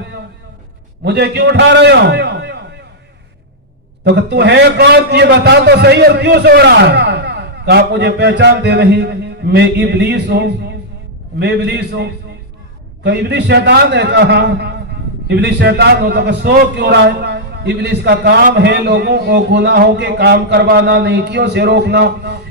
मुझे क्यों उठा रहे हो? तो तू है कौन ये बता तो सही, और क्यों सो रहा है? आप मुझे पहचानते नहीं, मैं इब्लीस हूं, मैं इब्लीस हूं। इब्लीस शैतान है? कहा इब्लीस शैतान हो तो सो क्यों रहा है? इब्लीस का काम है लोगों को गुनाहों के काम करवाना, नेकियों से रोकना।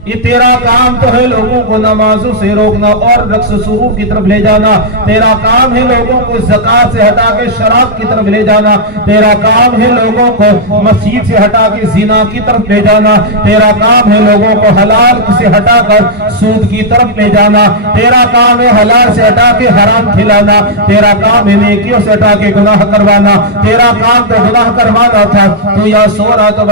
ये तेरा काम तो है लोगों को नमाजों से रोकना और रक्स सुरूर की तरफ ले जाना। तेरा काम है लोगों को ज़कात से हटा के शराब की तरफ ले जाना। तेरा काम है लोगों को मस्जिद से हटा के जिना की तरफ ले जाना। तेरा काम है लोगों को हलाल से हटाकर सूद की तरफ ले जाना। तेरा काम है हलाल से हटा के हराम खिलाना। तेरा काम है नेकियों से हटा के गुनाह करवाना। तेरा काम तो गुनाह करवाना था, तू या सो रहा तो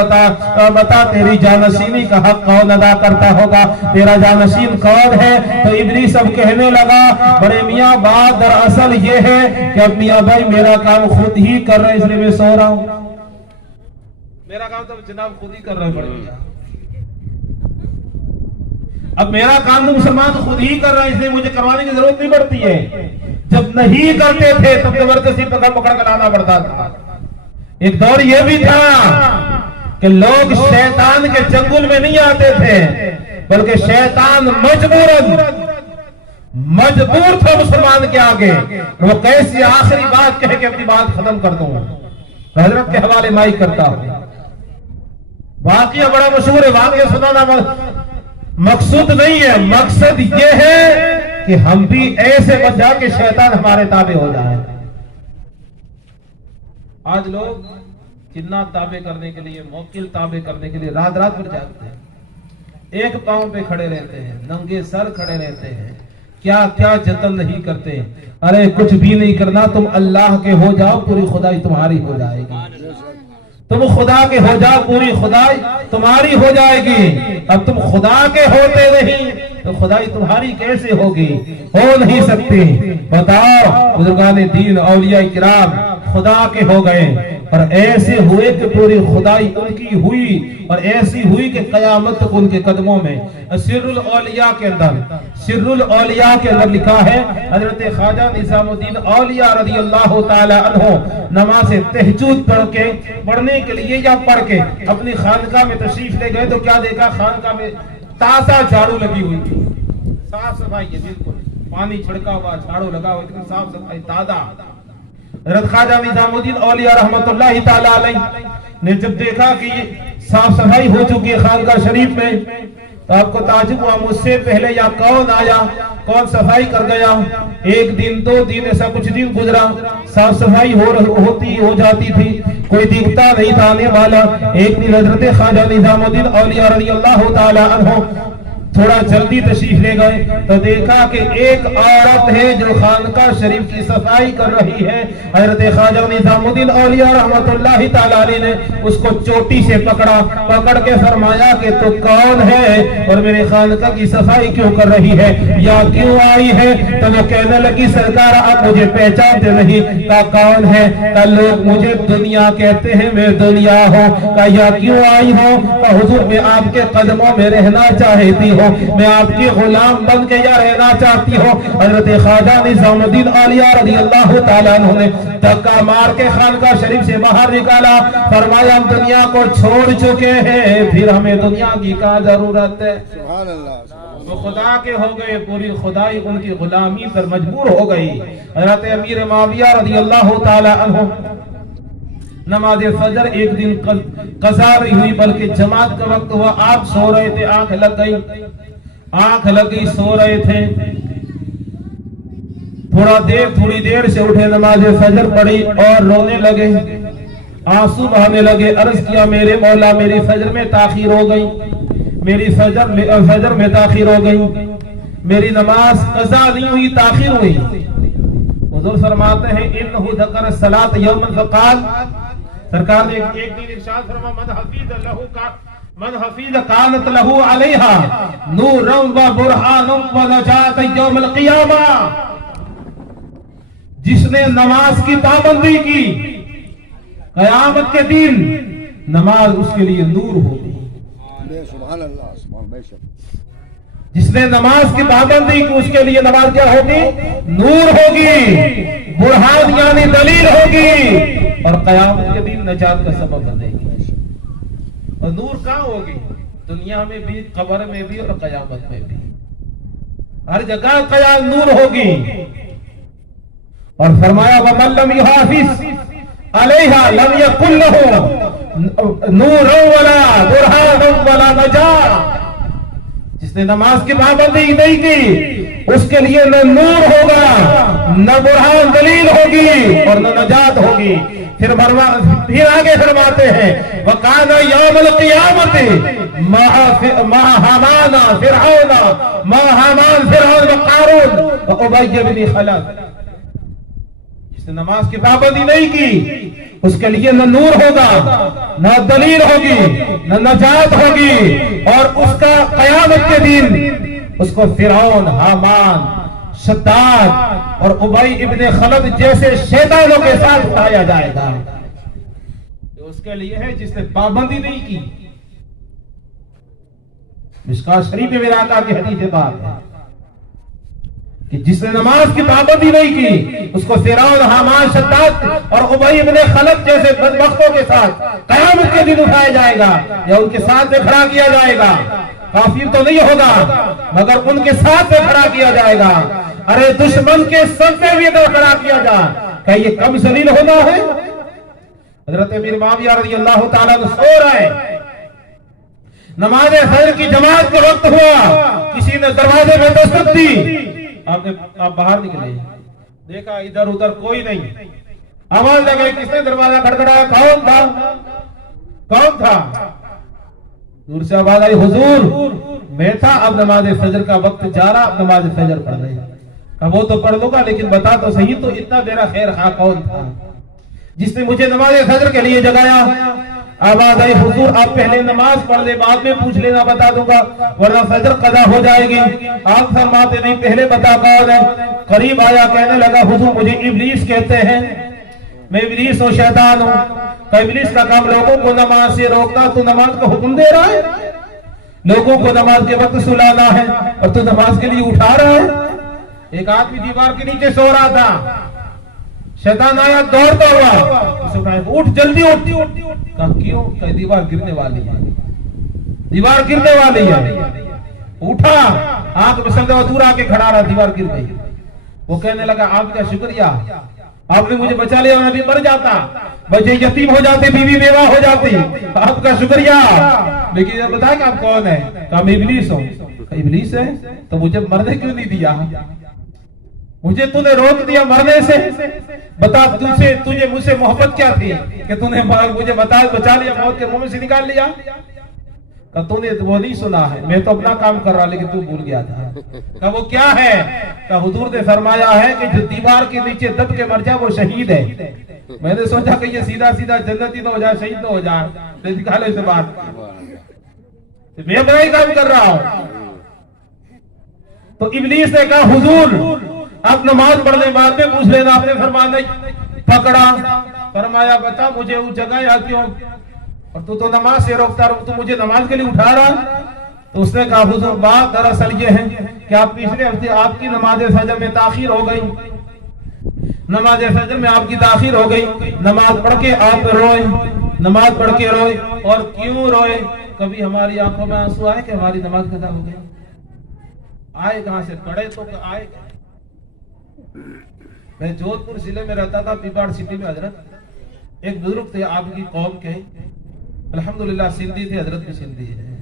बता तेरी जानशीनी का हक कौन अदा करता होगा? तेरा जानशीन कौन है? तो इब्लीस अब कहने लगा, बड़े मियां बात दरअसल ये है कि अब मियां भाई मेरा काम खुद ही कर रहे, इसलिए मैं सो रहा हूं। मेरा काम तो जनाब खुद ही कर रहे बड़े मियां, अब मेरा काम तो मुसलमान खुद ही कर रहा है, इसलिए मुझे करवाने की जरूरत नहीं पड़ती है। जब नहीं करते थे तब जबरदस्ती पकड़ कर लाना पड़ता था। एक दौर ये भी था कि लोग शैतान के चंगुल में नहीं आते थे, बल्कि शैतान मजबूर था मुसलमान के आगे। वो कैसी आखिरी बात कह के अपनी बात खत्म कर दूं, हजरत के हवाले माइक करता हूं। वाकया बड़ा मशहूर है, वाकया सुनाना मकसूद नहीं है, मकसद ये है कि हम भी ऐसे बन जाए कि शैतान हमारे ताबे हो जाए। आज लोग जिन्नात ताबे करने के लिए, मोकिल ताबे करने के लिए रात रात भर जागते हैं, एक पांव पे खड़े रहते हैं, नंगे सर खड़े रहते हैं, क्या क्या जतन नहीं करते। अरे कुछ भी नहीं करना, तुम अल्लाह के हो जाओ, पूरी खुदाई तुम्हारी हो जाएगी। तुम खुदा के हो जाओ, पूरी खुदाई तुम्हारी हो जाएगी। अब तुम खुदा के होते नहीं तो खुदाई तुम्हारी कैसे होगी? हो नहीं सकती। बताओ, बुजुर्गान दीन औलिया किराम खुदा के हो गए और ऐसे हुए कि पूरी खुदाई उनकी हुई, और ऐसी हुई कि कयामत तक उनके कदमों में। सिर्रुल औलिया के अंदर लिखा है, हजरत ख्वाजा निजामुद्दीन औलिया रज़ी अल्लाह ताला अन्हु नमाज तहज्जुद पढ़ने के लिए या पढ़ के अपनी खानका में तशरीफ ले गए तो क्या देखा? खानका में ताजा झाड़ू लगी हुई थी, साफ सफाई है, बिल्कुल पानी छिड़का हुआ, झाड़ू लगा हुआ, इतनी साफ सफाई ताजा। हज़रत ख्वाजा निजामुद्दीन औलिया रहमतुल्लाहि ताला अलैह ने जब देखा कि साफ सफाई हो चुकी है खानका शरीफ में, तो आपको ताज्जुब हुआ, मुझसे पहले या कौन आया, कौन सफाई कर गया? एक दिन, 2 दिन, ऐसा कुछ दिन गुजरा, साफ सफाई हो जाती थी, कोई दिखता नहीं था आने वाला। एक दिन हजरत ख्वाजा निजामुद्दीन औलिया रज़ी अल्लाह ताला अन्हु थोड़ा जल्दी तशरीफ ले गए तो देखा कि एक औरत है जो खानका शरीफ की सफाई कर रही है। हजरत ख्वाजा निजामुद्दीन औलिया रहमतुल्लाहि ताला अलैह ने उसको चोटी से पकड़ के फरमाया कि तू कौन है और मेरे खानका की सफाई क्यों कर रही है, या क्यों आई है? तो वो कहने लगी, सरकार आप मुझे पहचानते नहीं। का कौन है? का लोग मुझे दुनिया कहते हैं, मैं दुनिया हूँ। का या क्यों आई हो? का हुजूर मैं आपके कदमों में रहना चाहती हूँ, मैं आपकी गुलाम बन के या रहना चाहती हूँ। हजरत ख्वाजा निजामुद्दीन औलिया रज़ी अल्लाह ताला अन्हु ने धक्का मार के खानका शरीफ से बाहर निकाला, फरमाया हम दुनिया को छोड़ चुके हैं, फिर हमें दुनिया की क्या जरूरत है? सुभान अल्लाह। वो खुदा के हो गए, पूरी खुदाई उनकी गुलामी पर मजबूर हो गई। हजरत अमीर मुआविया रज़ी अल्लाह ताला अन्हु नमाज फजर एक दिन कज़ा नहीं हुई, बल्कि जमात का वक्त हुआ, आप सो रहे थे, आंख लग गई, सो रहे थे। थोड़ी देर से उठे, नमाज फजर पढ़ी और रोने लगे, आंसू बहाने लगे, अर्ज किया मेरे मौला मेरी फजर में ताखीर हो गई। میری فجر میں تاخیر ہو گئی، میری نماز قضا نہیں ہوئی، تاخیر ہوئی۔ حضور فرماتے ہیں انہو ذکر الصلاۃ یوما فقال، سرکار نے ایک دن ارشاد فرمایا من حفیظ کانت لہو علیہا نورا و برہانا و نجات یوم القیامہ، جس نے نماز کی پابندی کی قیامت کے دن نماز اس کے لیے نور ہوگی۔ سبحان اللہ، سبحان بے شک۔ جس نے نماز کی پابندی کی اس کے لیے نماز کیا ہوگی؟ نور ہوگی، برہان یعنی دلیل ہوگی، اور قیامت کے دن نجات کا سبب بنے گی۔ اور نور کہاں ہوگی؟ دنیا میں بھی، قبر میں بھی، اور قیامت میں بھی، ہر جگہ قیام نور ہوگی۔ اور فرمایا وَمَن لَّمْ يُحَافِظْ عَلَيْهَا لَمْ يَكُن لَّهُ نُورٌ وَلَا بُرْهَانٌ وَلَا نَجَاةٌ، جس نے نماز کی پابندی نہیں کی اس کے لیے نہ نور ہوگا، نہ برہان دلیل ہوگی، اور نہ نجات ہوگی۔ پھر آگے فرماتے ہیں وَقَانَ يَوْمَ الْقِيَامَةِ مَعَ حَامَانَ فِرْعَوْنَ وَقَارُونَ وَأُبَيَّ بْنِ خَلَف، جس نے نماز کی پابندی نہیں کی اس کے لیے نہ نور ہوگا، نہ دلیل ہوگی، نہ نجات ہوگی، اور اس کا قیامت کے دن اس کو فرعون، حامان، شداد اور ابی ابن خلف جیسے شیطانوں کے ساتھ اٹھایا جائے گا۔ یہ اس کے لیے ہے جس نے پابندی نہیں کی۔ مشکوٰۃ شریف میں میرے آقا کی حدیث بات ہے کہ جس نے نماز کی پابندی نہیں کی اس کو فرعون، حامان، شداد اور ابی ابن خلف جیسے بدبختوں کے ساتھ قیامت کے دن اٹھایا جائے گا، یا ان کے ساتھ میں کھڑا کیا جائے گا۔ کافر تو نہیں ہوگا مگر ان کے ساتھ میں کھڑا کیا جائے گا۔ ارے دشمن کے سر پہ بھی اگر کھڑا کیا جائے، کیا یہ کم ذلیل ہونا ہے؟ حضرت امیر معاویہ رضی اللہ تعالیٰ عنہ سو رہے، نماز فجر کی جماعت کا وقت ہوا، کسی نے دروازے میں دستک دی، آپ باہر نکلے، دیکھا ادھر ادھر کوئی نہیں، آواز لگائی کس نے دروازہ کھڑکھڑایا؟ کون تھا؟ دور سے آواز آئی حضور میں تھا، اب نماز فجر کا وقت جا رہا، اب نماز فجر پڑھ رہے ہیں۔ وہ تو پڑھ لوں گا لیکن بتا تو صحیح تو اتنا میرا خیر خواہ کون تھا جس نے مجھے نماز فجر کے لیے جگایا؟ آواز آئی حضور آپ پہلے نماز پڑھ لے، بعد میں پوچھ لینا، بتا دوں گا ورنہ فجر قضا ہو جائے گی۔ آپ فرماتے نہیں پہلے بتا کون ہے؟ قریب آیا، کہنے لگا حضور مجھے ابلیس کہتے ہیں، میں ابلیس ہوں، شیطان ہوں۔ کہ ابلیس کا کام لوگوں کو نماز سے روکنا، تو نماز کا حکم دے رہا ہے، لوگوں کو نماز کے وقت سلانا ہے، اور تو نماز کے لیے اٹھا رہا ہے۔ ایک آدمی دیوار کے نیچے سو رہا تھا، شیطان آیا دوڑتا ہوا، اسے کہا اٹھ جلدی اٹھ۔ کہا کیوں؟ کہ دیوار گرنے والی ہے، دیوار گرنے والی ہے۔ اٹھا، آنکھ میں سمجھا دور آ کے کھڑا رہا، دیوار گر گئی۔ وہ کہنے لگا آپ کا شکریہ، آپ نے مجھے بچا لیا، میں بھی مر جاتا، بچے یتیم ہو جاتے، بیوی بیوہ ہو جاتی، آپ کا شکریہ۔ لیکن یہ بتایا کہ آپ کون ہیں؟ کہا میں ابلیس ہوں۔ ابلیس ہے تو مجھے مرنے کیوں نہیں دیا؟ مجھے تو نے روک دیا مرنے سے، بتا تجھے مجھ سے محبت کیا تھی کہ تو نے مجھے بچا لیا، موت کے منہ سے نکال لیا؟ کہ تو نے وہ نہیں سنا ہے، میں تو اپنا کام کر رہا لیکن تو بھول گیا تھا۔ کہ وہ کیا ہے؟ کہ حضور نے فرمایا ہے کہ جو دیوار کے نیچے دب کے مر جائے وہ شہید ہے۔ میں نے سوچا کہ یہ سیدھا سیدھا جنتی نہ ہو جائے، شہید نہ ہو جائے، لیکن نکالو اسے بات، میں اپنا ہی کام کر رہا ہوں۔ تو ابلیس نے کہا حضور اب نماز پڑھنے بعد میں پوچھ لینا، آپ نے فرمایا نہیں، پکڑا، فرمایا بتا مجھے اس جگہ یا کیوں، اور تو نماز سے روکتا رہا، تو مجھے نماز کے لیے اٹھا رہا۔ تو اس نے کہا حضور بات دراصل یہ ہے کہ آپ پچھلے ہفتے آپ کی نماز فجر میں تاخیر ہو گئی، نماز فجر میں آپ کی تاخیر ہو گئی، نماز پڑھ کے آپ روئے، نماز پڑھ کے روئے، اور کیوں روئے؟ کبھی ہماری آنکھوں میں آنسو آئے کہ ہماری نماز قضا ہو گئی؟ آئے کہاں سے؟ پڑھے تو آئے۔ میں جودھ پور ضلع میں رہتا تھا، پیپاڑ سٹی میں، حضرت ایک بزرگ تھے آپ کی قوم کے، الحمدللہ سندھی تھے، حضرت بھی سندھی ہے،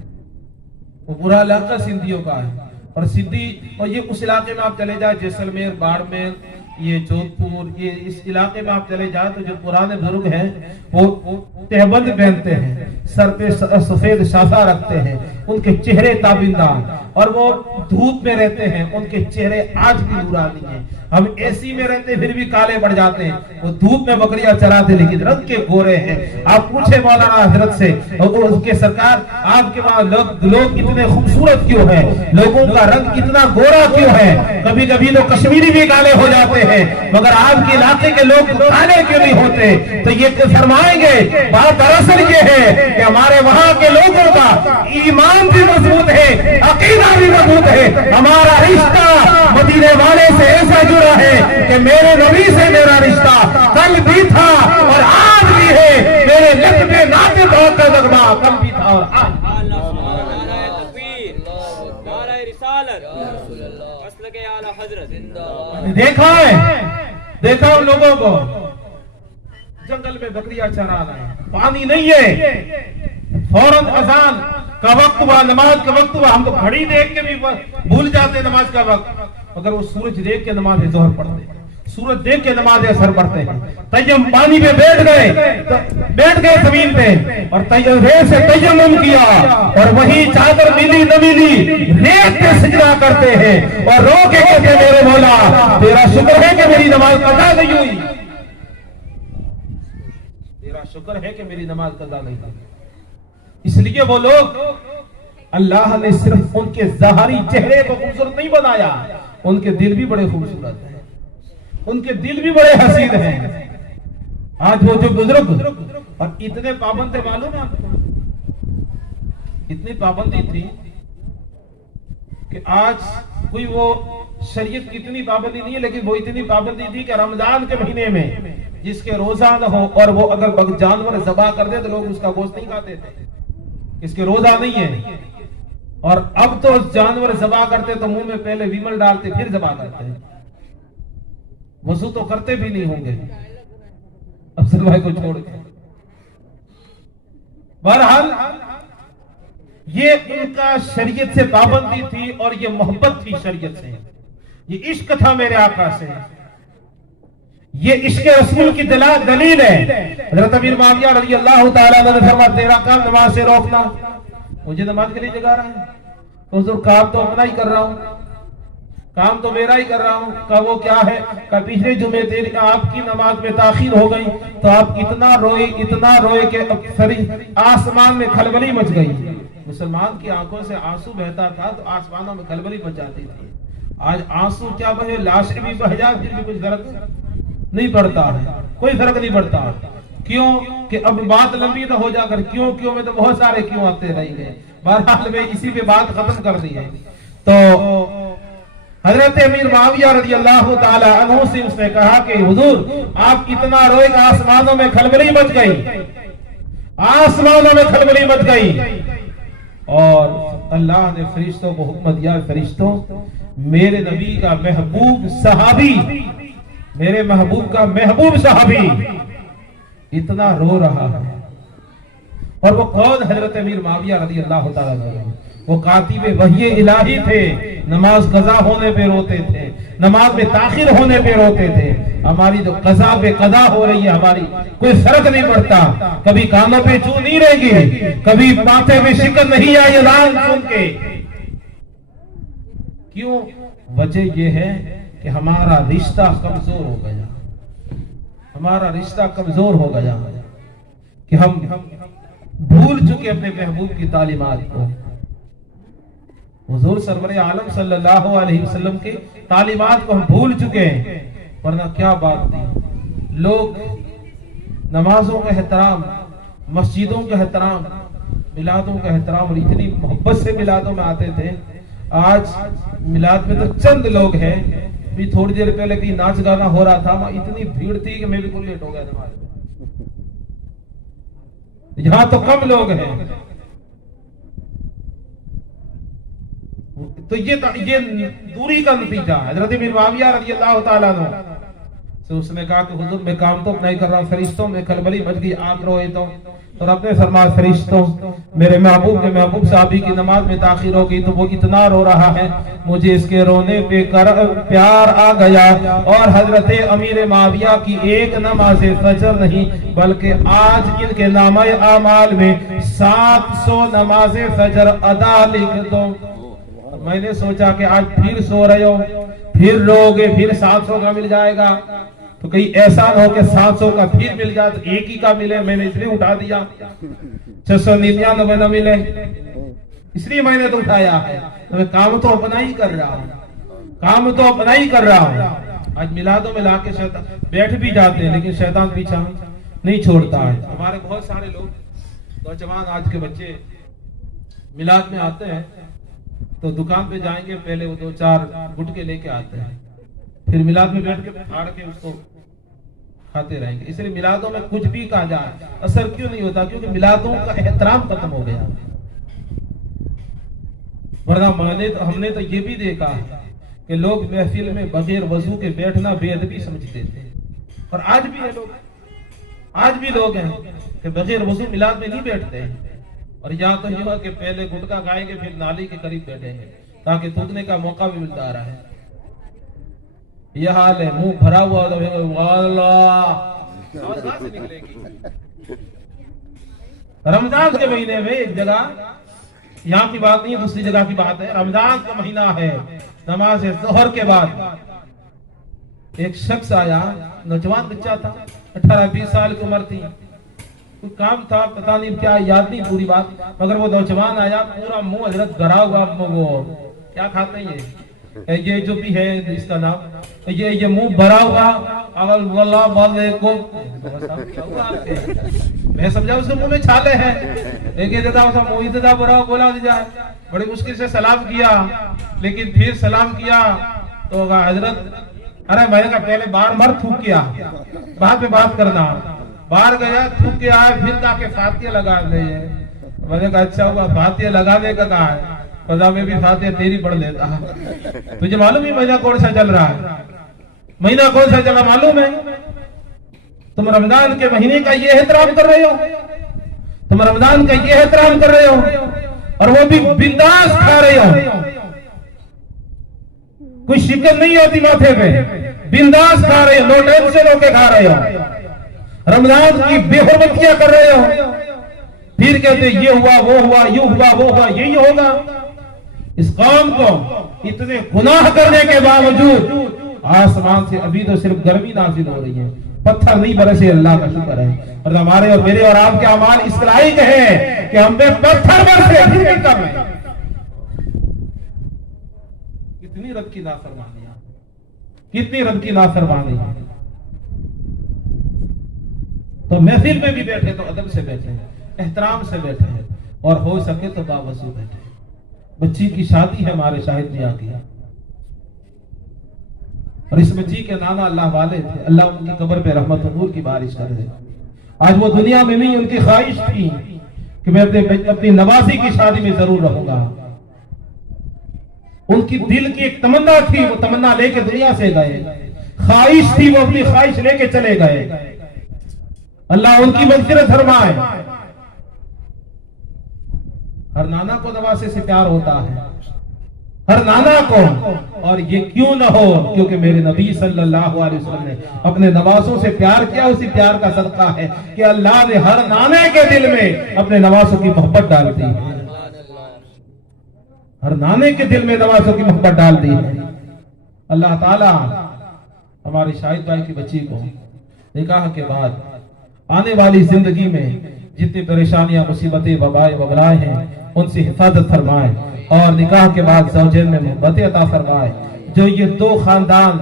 وہ پورا علاقہ سندھیوں کا ہے، اور سندھی، اور یہ اس علاقے میں آپ چلے جائیں جیسلمیر، باڑمیر، یہ جودھپور یہ اس علاقے میں آپ چلے جائیں تو جو پرانے بزرگ ہیں وہ تہبند پہنتے ہیں، سر پہ سفید شاخہ رکھتے ہیں، ان کے چہرے تابندار، اور وہ دھوپ میں رہتے ہیں، ان کے چہرے آج بھی نورانی ہیں۔ ہم اے سی میں رہتے پھر بھی کالے پڑ جاتے ہیں، وہ دھوپ میں بکریاں چراتے لیکن رنگ کے گورے ہیں۔ آپ پوچھے مولانا حضرت سے ان کے سرکار آپ کے وہاں لوگ اتنے خوبصورت کیوں ہیں، لوگوں کا رنگ کتنا گورا کیوں ہے؟ کبھی کبھی تو کشمیری بھی کالے ہو جاتے ہیں مگر آپ کے علاقے کے لوگ کالے کیوں نہیں ہوتے؟ تو یہ فرمائیں گے بات دراصل یہ ہے کہ ہمارے وہاں کے لوگوں کا ایمان بھی مضبوط ہے، عقیدہ بھی مضبوط ہے، ہمارا رشتہ مدینے والے سے ایسا جڑا ہے کہ میرے نبی سے میرا رشتہ کل بھی تھا اور آج بھی ہے، میرے لب میں ناطق بہت کا دغما کل بھی تھا اور آج بھی۔ نعرہ تکبیر، نعرہ رسالت، مسلک اعلی حضرت۔ دیکھا ان لوگوں کو جنگل میں بکریاں چرا رہے ہیں، پانی نہیں ہے، فوراً اذان کا وقت ہوا، نماز کا وقت ہوا، ہم تو گھڑی دیکھ کے بھی بھول جاتے نماز کا وقت، مگر وہ سورج دیکھ کے نماز ظہر پڑھتے ہیں، سورج دیکھ کے نماز اثر پڑھتے ہیں۔ تیمم پانی پہ بیٹھ گئے زمین پہ اور ریت سے تیمم کیا اور وہی چادر ملی نہ ملی ریت پہ سجدہ کرتے ہیں اور رو کے کہتے ہیں میرے مولا تیرا شکر ہے کہ میری نماز قضا نہیں ہوئی، تیرا شکر ہے کہ میری نماز قضا نہیں ہوئی۔ اس لیے وہ لوگ اللہ نے صرف ان کے ظاہری چہرے کو خوبصورت نہیں بنایا، ان کے دل بھی بڑے خوبصورت ہیں، ان کے دل بھی بڑے حسین ہیں۔ آج وہ جو بزرگ اور اتنے پابند تھے، معلوم ہے آپ کو اتنی پابندی تھی کہ آج کوئی وہ شریعت کی اتنی پابندی نہیں ہے، لیکن وہ اتنی پابندی تھی کہ رمضان کے مہینے میں جس کے روزہ نہ ہو اور وہ اگر جانور ذبح کر دے تو لوگ اس کا گوشت نہیں کھاتے تھے، اس کے روزہ نہیں ہے۔ اور اب تو جانور ذبح کرتے تو منہ میں پہلے ویمل ڈالتے پھر ذبح کرتے ہیں، وضو تو کرتے بھی نہیں ہوں گے افضل بھائی کو چھوڑ کے۔ بہرحال یہ ان کا شریعت سے پابندی تھی اور یہ محبت تھی شریعت سے، یہ عشق تھا میرے آقا سے، یہ عشق رسول کی دلیل ہے۔ حضرت امیر معاویہ رضی اللہ تعالیٰ عنہ نے فرمایا تیرا کام نماز سے روکنا، مجھے نماز کے لیے جگا رہا ہے تو حضور کام تو اپنا ہی کر رہا ہوں، کام تو میرا ہی کر رہا ہوں۔ کہا وہ کیا ہے؟ کہا پچھلے جمعے تیری آپ کی نماز میں تاخیر ہو گئی تو آپ اتنا روئے کہ آسمان میں کھلبلی مچ گئی۔ مسلمان کی آنکھوں سے آنسو بہتا تھا تو آسمانوں میں کھلبلی مچ جاتی تھی۔ آج آنسو کیا بہے، لاشیں بھی بہ جائے پھر بھی کچھ فرق نہیں پڑتا ہے، کوئی فرق نہیں پڑتا۔ کیوں کہ اب بات لمبی نہ ہو جا کر کیوں میں تو بہت سارے کیوں آتے رہ گئے۔ بہرحال میں اسی پہ بات ختم کر دی ہے۔ تو حضرت امیر معاویہ رضی اللہ تعالی عنہ سے اس نے کہا کہ حضور آپ اتنا روئے کہ آسمانوں میں کھلبلی مچ گئی، آسمانوں میں کھلبلی مچ گئی۔ اور اللہ نے فرشتوں کو حکم دیا، فرشتوں میرے نبی کا محبوب صحابی، میرے محبوب کا محبوب صحابی اتنا رو رہا ہے۔ اور وہ کون؟ حضرت امیر معاویہ رضی اللہ تعالیٰ عنہ، وہ کاتب وحی الہی تھے، نماز قضا ہونے پہ روتے تھے، نماز میں تاخیر ہونے پہ روتے تھے۔ ہماری جو قضا پہ قضا ہو رہی ہے ہماری کوئی فرق نہیں پڑتا، کبھی کانوں پہ چو نہیں رہے گی، کبھی ماتھے میں شکن نہیں آئی اذان سن کے۔ کیوں؟ وجہ یہ ہے کہ ہمارا رشتہ کمزور ہو گیا، ہمارا رشتہ کمزور ہو گیا کہ ہم بھول چکے اپنے محبوب کی تعلیمات کو۔ حضور سرور عالم صلی اللہ علیہ وسلم کی تعلیمات کو ہم بھول چکے ہیں، ورنہ کیا بات تھی۔ لوگ نمازوں کا احترام، مسجدوں کا احترام، میلادوں کا احترام اور اتنی محبت سے میلادوں میں آتے تھے۔ آج میلاد میں تو چند لوگ ہیں، بھی تھوڑی دیر پہلے کہیں ناچ گانا ہو رہا تھا، اتنی بھیڑ تھی کہ میں بالکل لیٹ ہو گیا نماز میں۔ یہاں تو کم لوگ ہیں۔ تو یہ دوری کا نتیجہ حضرت امیر معاویہ رضی اللہ تعالیٰ عنہ तो उसने कहा कि हुजूर मैं काम तो नहीं कर रहा हूँ, फरिश्तों में खलबली मच गई, आप रोए तो। और अपने फरमाया फरिश्तों मेरे महबूब के महबूब साहबी की नमाज में ताखिर हो गई तो वो इतना रो रहा है, मुझे इसके रोने पे प्यार आ गया। और हजरत अमीर माविया की एक नमाज फजर नहीं बल्कि आज इनके नामे आमाल में 700 नमाज फजर अदा लिख दो। मैंने सोचा कि आज फिर सो रहे हो, फिर रोगे, फिर 700 का मिल जाएगा, तो कहीं ऐसा न हो कि 700 का फिर मिल जाए तो एक ही का मिले। मैंने इसलिए उठा दिया, 699 न मिले इसलिए मैंने तो उठाया है। तो मैं काम तो अपना ही कर रहा हूँ, काम तो अपना ही कर रहा हूँ। आज मिलादों में लाके शैतान बैठ भी जाते हैं लेकिन शैतान पीछा नहीं छोड़ता है। हमारे बहुत सारे लोग नौजवान आज के बच्चे मिलाद में आते हैं तो दुकान पे जाएंगे, पहले वो 2-4 गुटके लेके आते हैं, फिर मिलाद में बैठ के फाड़ के उसको खाते रहेंगे। इसलिए मिलादों में कुछ भी कहा जाए असर क्यों नहीं होता, क्योंकि मिलादों का एहतराम खत्म हो गया। वरना हमने तो ये भी देखा है कि लोग महफिल में बगैर वजू के बैठना बेअदबी समझते थे, और आज भी है लोग, आज भी लोग हैं कि बगैर वजू मिलाद में नहीं बैठते हैं। और यहाँ तो ये कि पहले गुटखा खाएंगे फिर नाली के करीब बैठेंगे ताकि थूकने का मौका भी मिलता रहा है। यह हाल है, मुंह भरा हुआ तो रमजान के महीने में एक जगह, यहाँ की बात नहीं दूसरी जगह की बात है, रमजान का महीना है, नमाज ज़ोहर के बाद एक शख्स आया, नौजवान बच्चा था, 18-20 साल की उम्र थी, कोई काम था पता नहीं क्या, याद नहीं पूरी बात, मगर वो नौजवान आया पूरा मुंह हजरत गरा हुआ, वो क्या खाते हैं ये जो भी है इसका नाम, ये मुंह भरा हुआ, मैं समझा उसके मुंह में छाले हैं, मुंह भरा बोला जाए, बड़ी मुश्किल से सलाम किया, लेकिन फिर सलाम किया तो हजरत अरे मैंने कहा पहले बार बार थूक किया, बाद में बात करना, बाहर गया थूक के आया, फिर जाके फातिया लगा ले। मैंने कहा अच्छा हुआ फातिया लगाने का कहा है, पता में भी फातिया तेरी पढ़ लेता। तुझे मालूम ही महीना कौन सा चल रहा है, महीना कौन सा चला मालूम है? तुम रमजान के महीने का ये एहतराम कर रहे हो, तुम रमजान का ये एहतराम कर रहे हो, और वो भी बिंदास खा रहे हो, कोई शिकन नहीं होती माथे पे, बिंदास खा रहे हो, नो टेंशन होके खा रहे हो, रमजान की बेहुरमतियां कर रहे हो, फिर कहते ये हुआ वो हुआ, यू हुआ वो हुआ, यही होगा। इस कौम को इतने गुनाह करने के बावजूद आसमान से अभी तो सिर्फ गर्मी नाजिल हो रही है, पत्थर नहीं बरसे, अल्लाह का शुक्र है। और हमारे और मेरे और आपके अमाल इस लायक है कि हम पे पत्थर बरसे, फिर भी कर रहे हैं। कितनी रब की नाफरमानियां, कितनी रब की नाफरमानी। तो महफिल में भी बैठे तो अदब से बैठे, एहतराम से बैठे, और हो सके तो बावजू बैठे। बच्ची की शादी है हमारे शाहिद मियां की, और इस बच्ची के नाना अल्लाह वाले थे, अल्लाह उनकी कब्र पे रहमत और नूर की बारिश कर दे। आज वो दुनिया में नहीं, उनकी ख्वाहिश थी कि मैं अपनी नवासी की शादी में जरूर रहूंगा। उनकी दिल की एक तमन्ना थी, वो तमन्ना लेके दुनिया से गए, ख्वाहिश थी, वो अपनी ख्वाहिश लेके चले गए। अल्लाह उनकी मग़फ़िरत फरमाए। हर नाना को नवासे से प्यार होता है, हर नाना को, और ये क्यों न हो, क्योंकि मेरे नबी सल्लल्लाहु अलैहि वसल्लम ने अपने नवासों से प्यार किया। उसी प्यार का सदका है कि अल्लाह ने हर नाने के दिल में अपने नवासों की मोहब्बत डाल दी है, हर नाने के दिल में नवासों की मोहब्बत डाल दी है। अल्लाह ताला हमारी शाहिद भाई की बच्ची को निकाह के बाद आने वाली जिंदगी में जितनी परेशानियां, मुसीबतें, वबाएं वबलाएं हैं, उनसे हिफाजत फरमाए, और निकाह के बाद ज़ौजैन में मोहब्बतें अता फरमाए। जो ये दो खानदान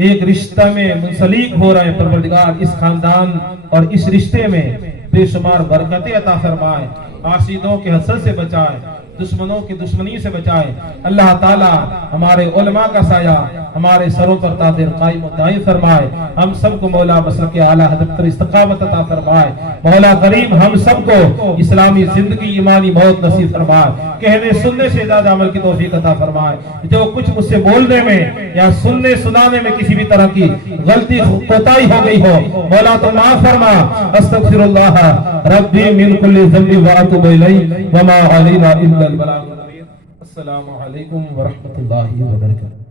एक रिश्ते में मुंसलिक हो रहे हैं, परवरदिगार इस खानदान और इस रिश्ते में बेशुमार बरकतें अता फरमाए, आशिदों के हसद से बचाए, दुश्मनों की दुश्मनी से बचाए। अल्लाह ताला हमारे उलमा का साया, ہمارے سروں پر تاجر قائم و دائم فرمائے، ہم سب کو مولا مسلک اعلیٰ حضرت پر استقامت عطا فرمائے، مولا کریم ہم سب کو اسلامی زندگی ایمانی موت نصیب فرمائے، کہنے سننے سے زیادہ عمل کی توفیق عطا فرمائے، جو کچھ مجھ سے بولنے میں یا سننے سنانے میں کسی بھی طرح کی غلطی کوتاہی ہو گئی ہو مولا تو معاف فرما، استغفر اللہ ربی من کل ذنب واتوب الیہ وما علینا الا البلاغ المبین۔ السلام علیکم ورحمۃ اللہ وبرکاتہ۔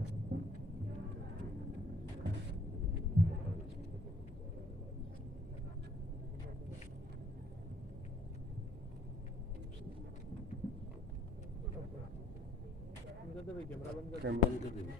कैमरा